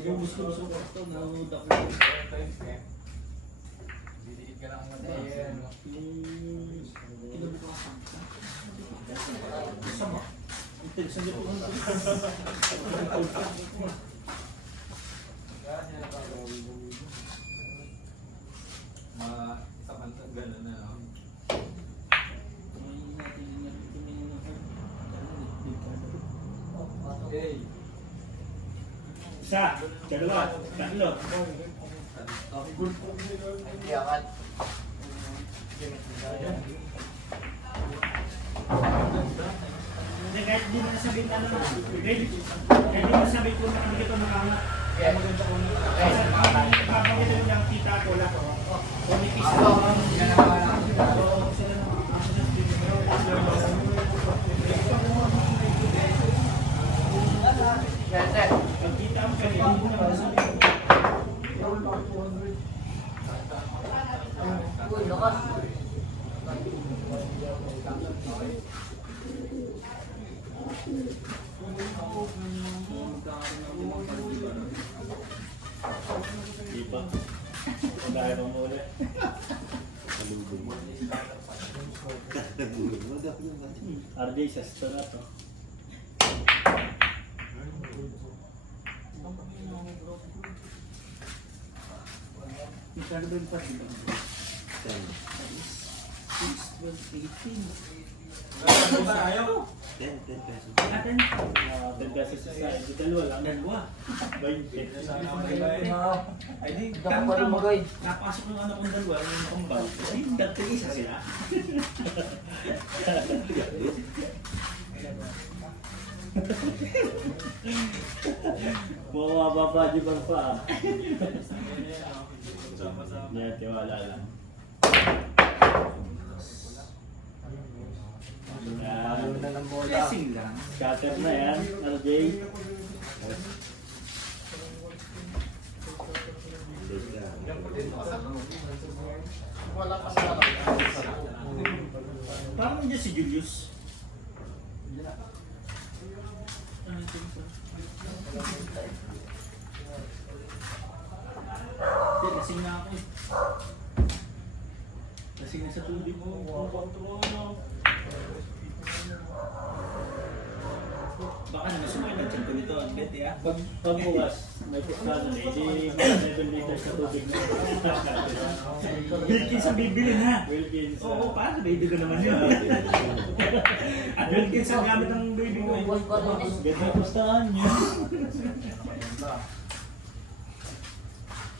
Yung gusto ko ito, nanonood ako. Yung kinabukasan. Sama. Ang tilis ang lipunan ko. Isa, dalawa, tatlo. Hindi akat. Hindi, kahit di mo nasabihin ano na. Kahit di mo nasabihin kung hindi ka ito nakangat. Okay. Kasi papakita mo yung kita ko lang. O ni Kisa. Siyete. Pag kita mo kayo, hindi mo naman nasabihin. Uy, lakas. Di pa. Pagkaya mo muli. RJ, sesto na to. Magkano ba yung pati ba? 6, 12, 18. 10 pesos. Atin? 10 pesos isa. Ito dalawa lang. Dalawa. 20. Ay, di. Dami pa rin magay. Napasok ng anak kong dalawa, yung kambal. Ay, dati isa sila. Bumababa di ba pa? Yan, tiwala lang. Yan. na ng bola. Blessing lang. Scatter na yan, RJ. Wala pa sa Parang nandiyan si Julius. Ano ito ito? Hindi, lasing na ako eh. Lasing na sa tubig mo. Baka naman sumakit ang tiyan ko nito. Ang gati ah. Pagbukas, may pustahan na hindi mga 7 liters na tubig na. Wilkins ang bibilin ha. Wilkins. Oo, paano? Baby ko naman yun. At Wilkins ang gamit ng baby ko eh. Ganda pustahan niya.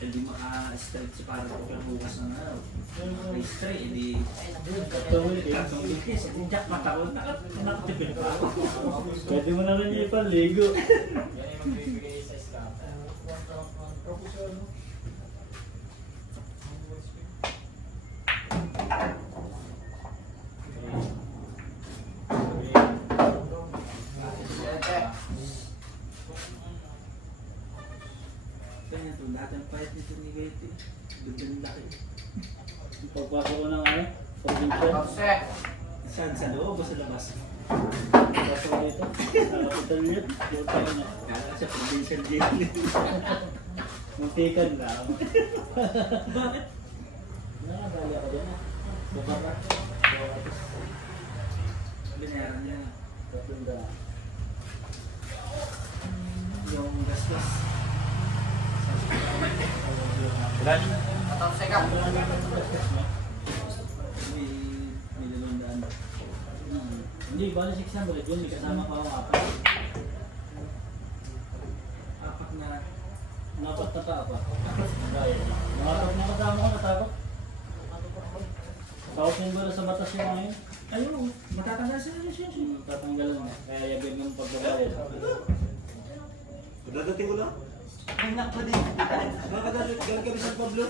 Hindi maka-straight si para ko kung bukas ng araw. May straight, hindi... Ito Wilkins. Katong Wilkins, hindi jackpot ako. Nakatipid pa ako. Pwede mo na rin ipaligo. Siyete. Kaya ito, lahat ng pahit nito ni Betty. Ganda ng laki. Pagpasok ko ng ano, provincial. Kapse. Saan? Sa loob o sa labas? Pagpasok ko dito. Sa hospital yun. Puta ko na. Kala ka sa provincial jail. Muntikan na. Bakit? Nakadali ako dyan. Buka ka. Binayaran niya. Katunda. Yung gastos. Kapse ka. May lalundaan. Hindi, bali 600 yun. May kasama pa ako apat. Apat na... Apat na pa ako. Mga kasama ko natakot. Takot yung gula sa batas yung mga yun. Ayun, matatanda sila siya. Tatanggalan na. Kaya yabig ng pagbabayad. Dadating ko lang. Ay, nakpa din. Nakagalit kami sa Pablo.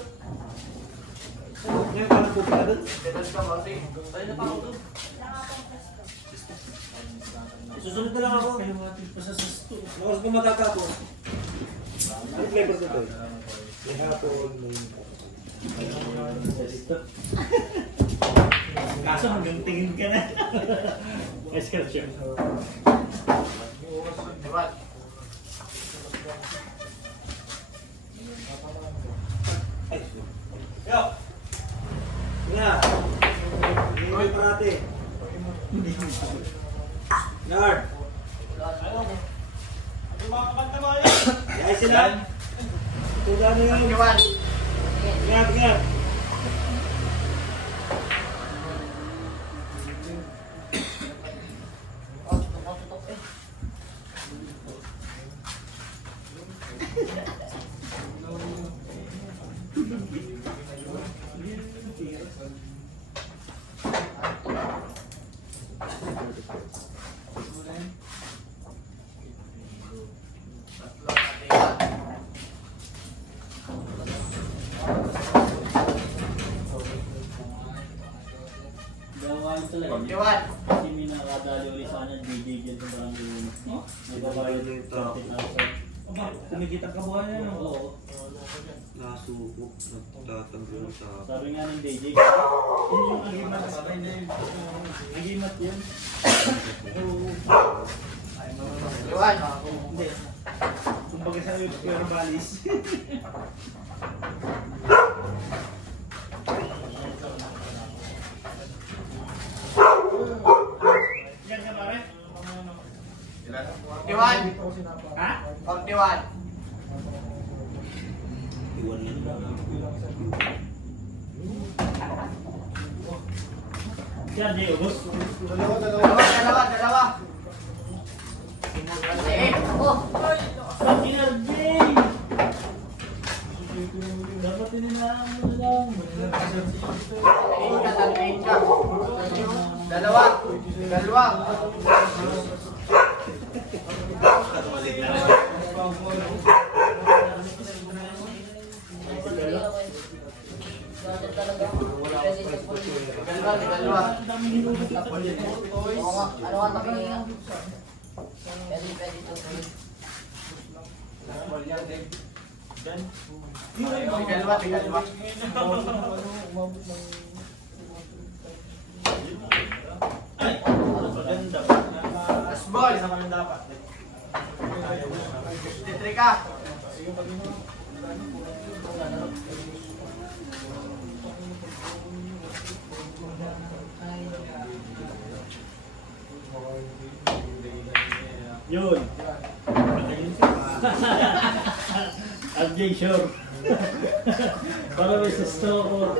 Ngayon, parang pupunta doon. Pitas ka, bossing. Tayo na pa ako doon. Susunod na lang ako. Kaya natin pa sa sasto. Oras ko matatapo. Ano flavor ko to? May hapon, may... Kaso hanggang tingin ka na. Ice cream siya. Diwan. Ay, yo! Nga! Hindi parati. Nard! Yay sila! Ito gano yun? Diwan. Ingat, ingat! Oh, tutok eh. Gawain talaga. 41. Kasi may nakadali ulit sa kanya, bibigyan ko parang yung may babayad yung 30,000. Aba, kumikita ka buhay na no? Oo. Nasuko, nagtatanggol sa Sabi nga ng DJ, Yun yung agimat. Agimat yun. Oo. 41. Hindi. Kumbaga sa iyo, pero balis. Yan ka pare? 41. Ha? 41. iwan lang. siya di ubos. Dalawa. Dalawa. Eh, oh. Kinarbing! Dapat ininaan mo na lang. Dalawa. Dalawa. Ang daming hinulog ito. Oo nga, ano nga tabi nga? Pwede to. Dalawa. Ay, maganda. Asbol. dapat. 53 ka. Yun. Adjacent. Para may sa store.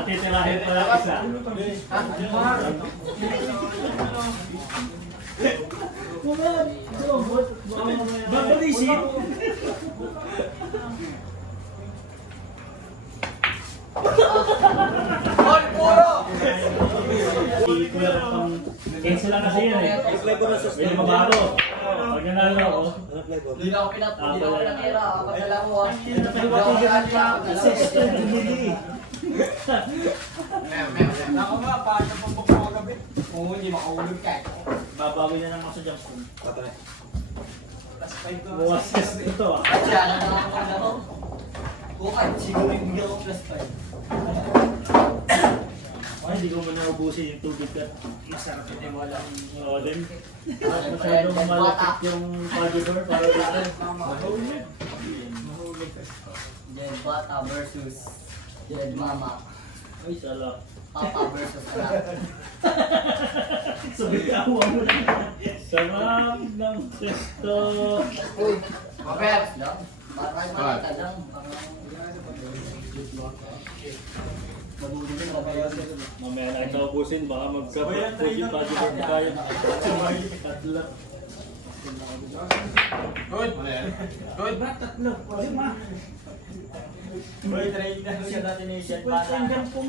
Natitirahin pala isa. Babalisin. Gol puro. Hindi ko lang pang... Cancel lang kasi yan eh. Pwede mabago. Pag nanalo ako. Hindi na ako pinatira. Kapag lang mo. Sesto bumili. Ako nga, paano po pagkakagabi? Oo, hindi makaulog ka. Babawi na lang ako sa Jackson. Patay. Buwas ito ah. Diyan na lang ako laro. Bukay, siguro yung bigyan ko plus 5. Ay, hindi ko muna ubusin yung tubig at Masarap yun yung wala. oo din. Masyadong malapit yung body door para dito. Jed Bata versus Jed Mama. Ay, sala. Papa versus anak. Sabi ka, huwag mo na. Sarap ng sesto. Uy, Mabel. Bakit makita lang? Mamaya na kita ubusin, baka magka-food body door na tayo. Tatlo. Good. Good. Ba, tatlo. Lima. Boy, train na siya natin ni Shed Full time lang po.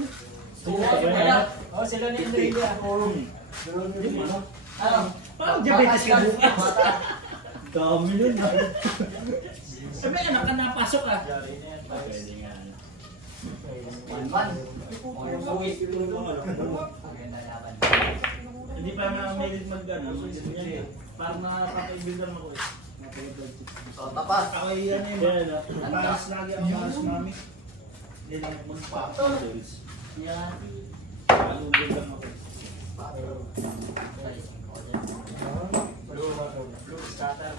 Oh, sila ni India. Lima na. Ano? Parang diabetes ka bukas. Dami nun ah. Sabi, anak ka napasok ah. Pwede nga. Man. Hindi pa na may mag-ano. Para makapaibigan ako eh. So, tapas. Ako yan eh. Yan ah. Paras lagi ang paras mami. Hindi lang magpapos. Yan. Kalubog lang ako. Blue scatter.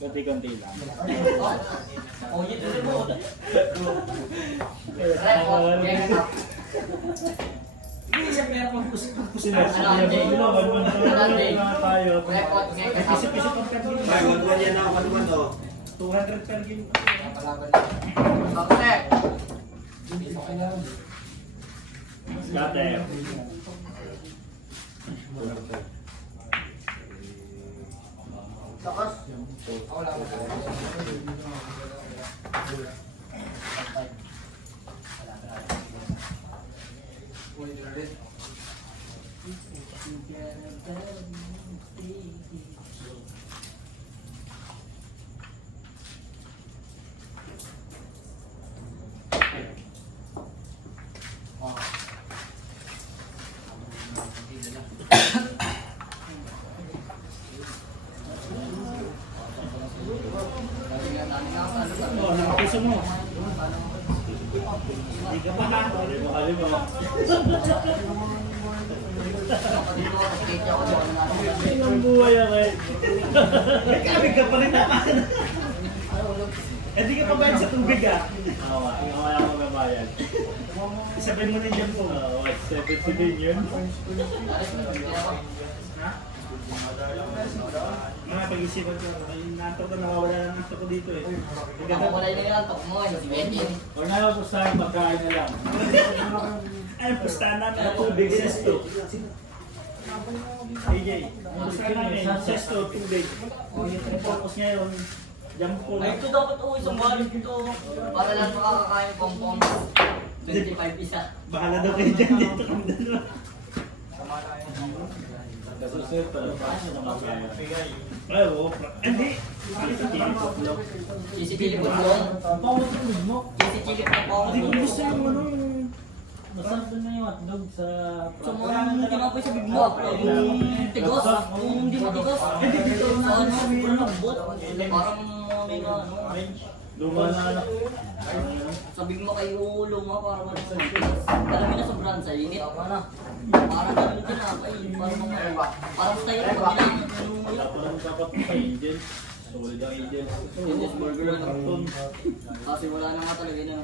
Konti-konti lang. Oh, yun din mo. Kaya sa mga Record. Isa kaya pang pusin Ano, Jay? Ano, Jay? tayo. Report ngayon kasama. Isip-isip ang per kilo. Ay, wag yan ako katuman to. 200 per kilo. Bakit? Scatter. Takas. Oh, nakapiso mo. Hindi ka pa na. Halima. Ang buhay yan eh. Nagkabig ka pa rin naman. Hindi ka pa bayad sa tubig ah. Awa, wala akong mabayan. Isabihin mo na dyan po. 170 din yun. Ha? Mga pag-isipan ko. Nantok na nawawala na nantok ko dito eh. Ako wala yung nilantok mo, si Benjen. Huwag na lang pustahan, magkain na lang. Ay, pustahan namin ang tubig, sesto. AJ, pustahan namin, sesto, tubig. Yung focus ngayon, jump po Ay, lang. ito dapat isang balik ito. Para lang makakakain pompom. 25 isa. Bahala daw kayo dyan dito kami dalawa. Kasusunod pala, paano na magkaya? Ay, oo. Hindi. Sisitilip ko doon. Pangutulog mo. Sisitilip na po ako Hindi ko doon. gusto yung ano. Masarap doon na yung hotdog sa... So, mga hindi nga po sa bigla. Yung tigos, yung hindi mo tigos. Hindi, dito na Sa ano, sa sobrang lambot. Parang may nga, ano. Luma na anak. Sabi mo kay ulo mo, parang ano sa tigos. Alam mo na sobrang sa init. Parang gano'n tinapay. Parang tayo na pag Wala pa lang dapat pa angel. Solid ang angel. Angels burger lang. Kasi wala na nga talaga na.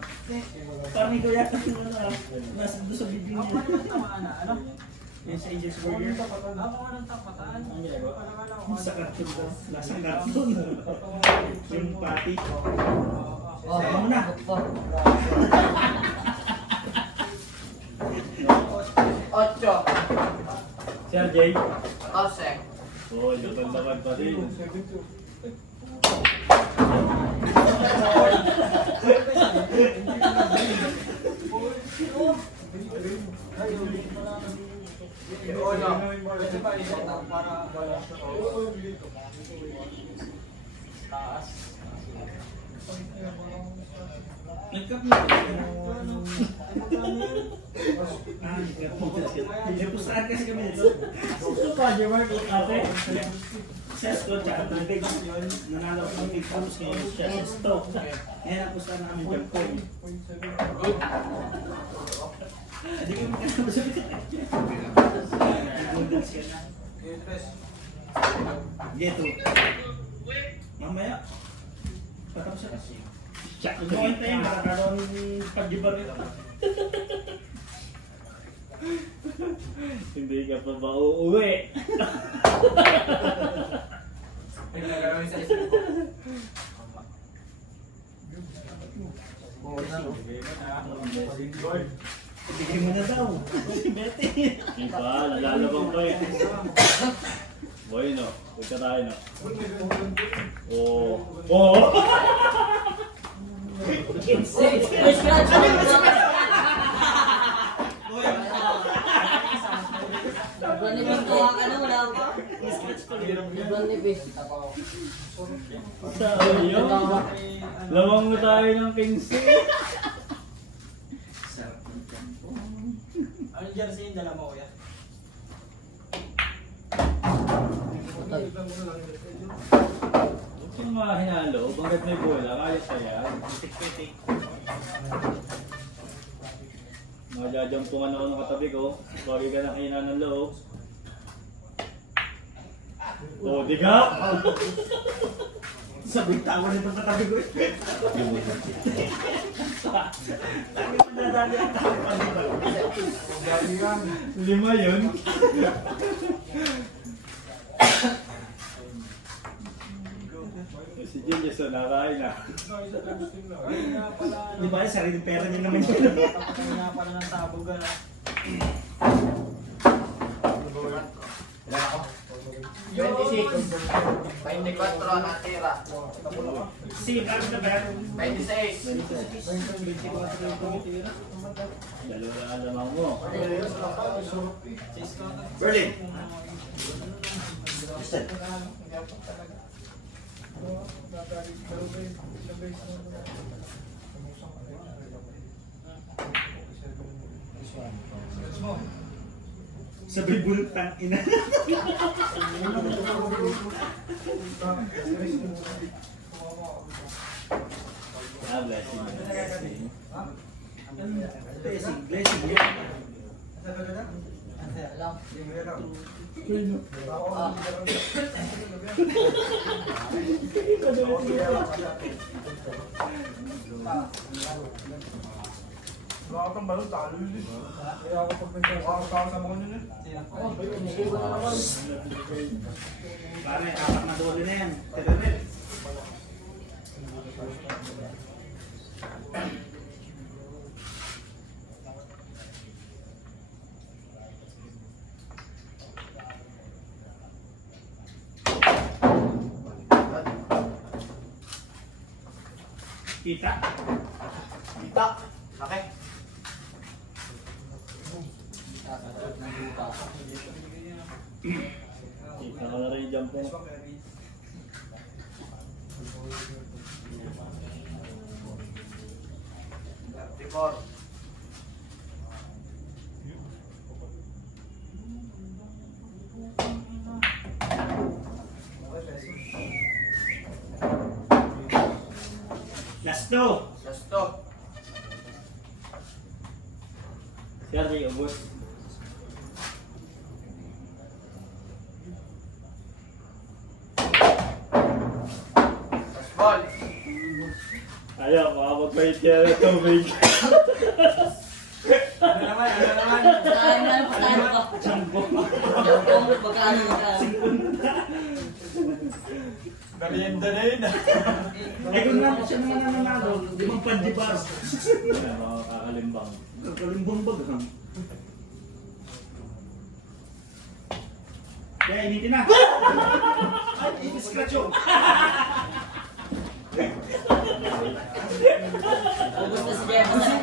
Parang ikaw yata yung ano, nasa doon sa video niya. Yung sa Angel's Burger. Ang ginagawa? Sa cartoon daw. Lasang cartoon. Yung patty. Oh, Sama mo na. Ocho. Sir Jay? Osek. Oo, lupad-lapad pa din. Nag-cut mo. May pustahan kasi kami dito. Ito pa, Jermark, ate. Sesto, tsaka tubig. Nanalo ko ng big thumbs ngayon siya. Sesto. Ngayon ang pustahan namin jump point. Hindi ko magkasama sa bigat. Nag-noodles ka na. Geto. Mamaya. Patapos na kasi. Check. Kumain tayo. Makakaroon pag-gibar ito. Hindi ka pa ba uuwi? Nagagawin sa isip ko. Ibigay mo na daw. Si Betty. Hindi pa, nalalabang pa eh. Boy, no? Huwag ka tayo, no? Oo. Oo! May scratch. Sobrang nipis ko ka na, wala pa. Sobrang nipis. Sa yun? Lamang mo tayo ng 15. Anong jersey yung dala mo, kuya? Yung mga hinalo, bakit may bola? Kaya kaya. Pitik-pitik. Majajampungan ako ng katabi ko. Bagay ka ng hina ng loob. O, di ka? Sabing tawa nito sa tabi ko eh. Lagi mo nadali ang tawa pa, di ba? Lima yun. Si Julius na nakain na. Di ba, sarili pera niya naman yun. Kaya pala ng sabog ah. Si, ano na ba? 26. Dalawa na alamang mo. Berlin. Sabay bulutang ina. Blessing. Blessing yun. Wala kang balon, talo yun eh. Kaya ako pagpinta, wala sa mga yun eh. Pare, apat na dole na yan. Tete. Kita. Kita! Laki! Kita ka na rin dyan po. Record. Last two. Just stop. Sergey, ubos. Just ball. Ayaw, makapagpahit kaya ng tubig. Ano naman, ano naman? Pagkaano ba? Jumbo. Pagkaano ba? Merienda na yun ah. Eh kung nga siya naman ang nanalo, limang pandibar. Ayan, mga kakalimbang. Kakalimbang baghang. Kaya initin na. Ay, ini-scratch yun. Ubus na si Jefferson.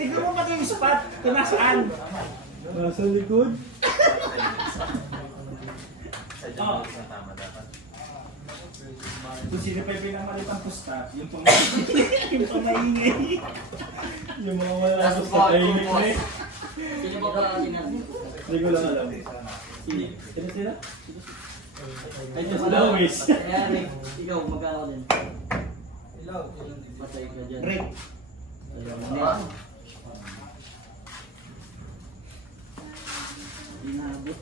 Tignan mo pati yung spot. Ito nasaan? Nasa likod. Oh. Kung sino pa yung pinamalitang pusta, yung yung pamaingay. Yung mga wala sa tahimik na eh. Sino ba ba sinabi? Hindi ko lang alam. Sino sila? Ay, just Lewis. Kaya Rick, ikaw magkano din? Patay ka dyan. Break. Ayaw. Inabot.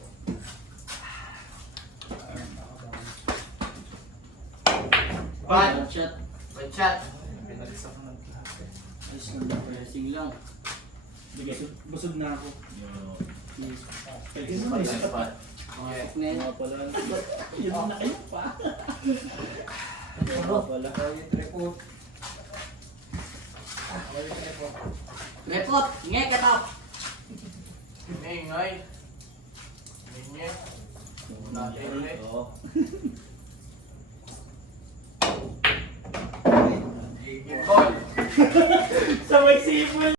Bad. Shot. Bad shot. Ayos na pressing lang. Sige, busog na ako. Pwede mo Bad na isa pa. Pasok na yun. Mga pala. Yun na kayo pa. Mga pala. Repot! Ngek katap! Ingay. Minye. Oo. Ball. Sa may sipol.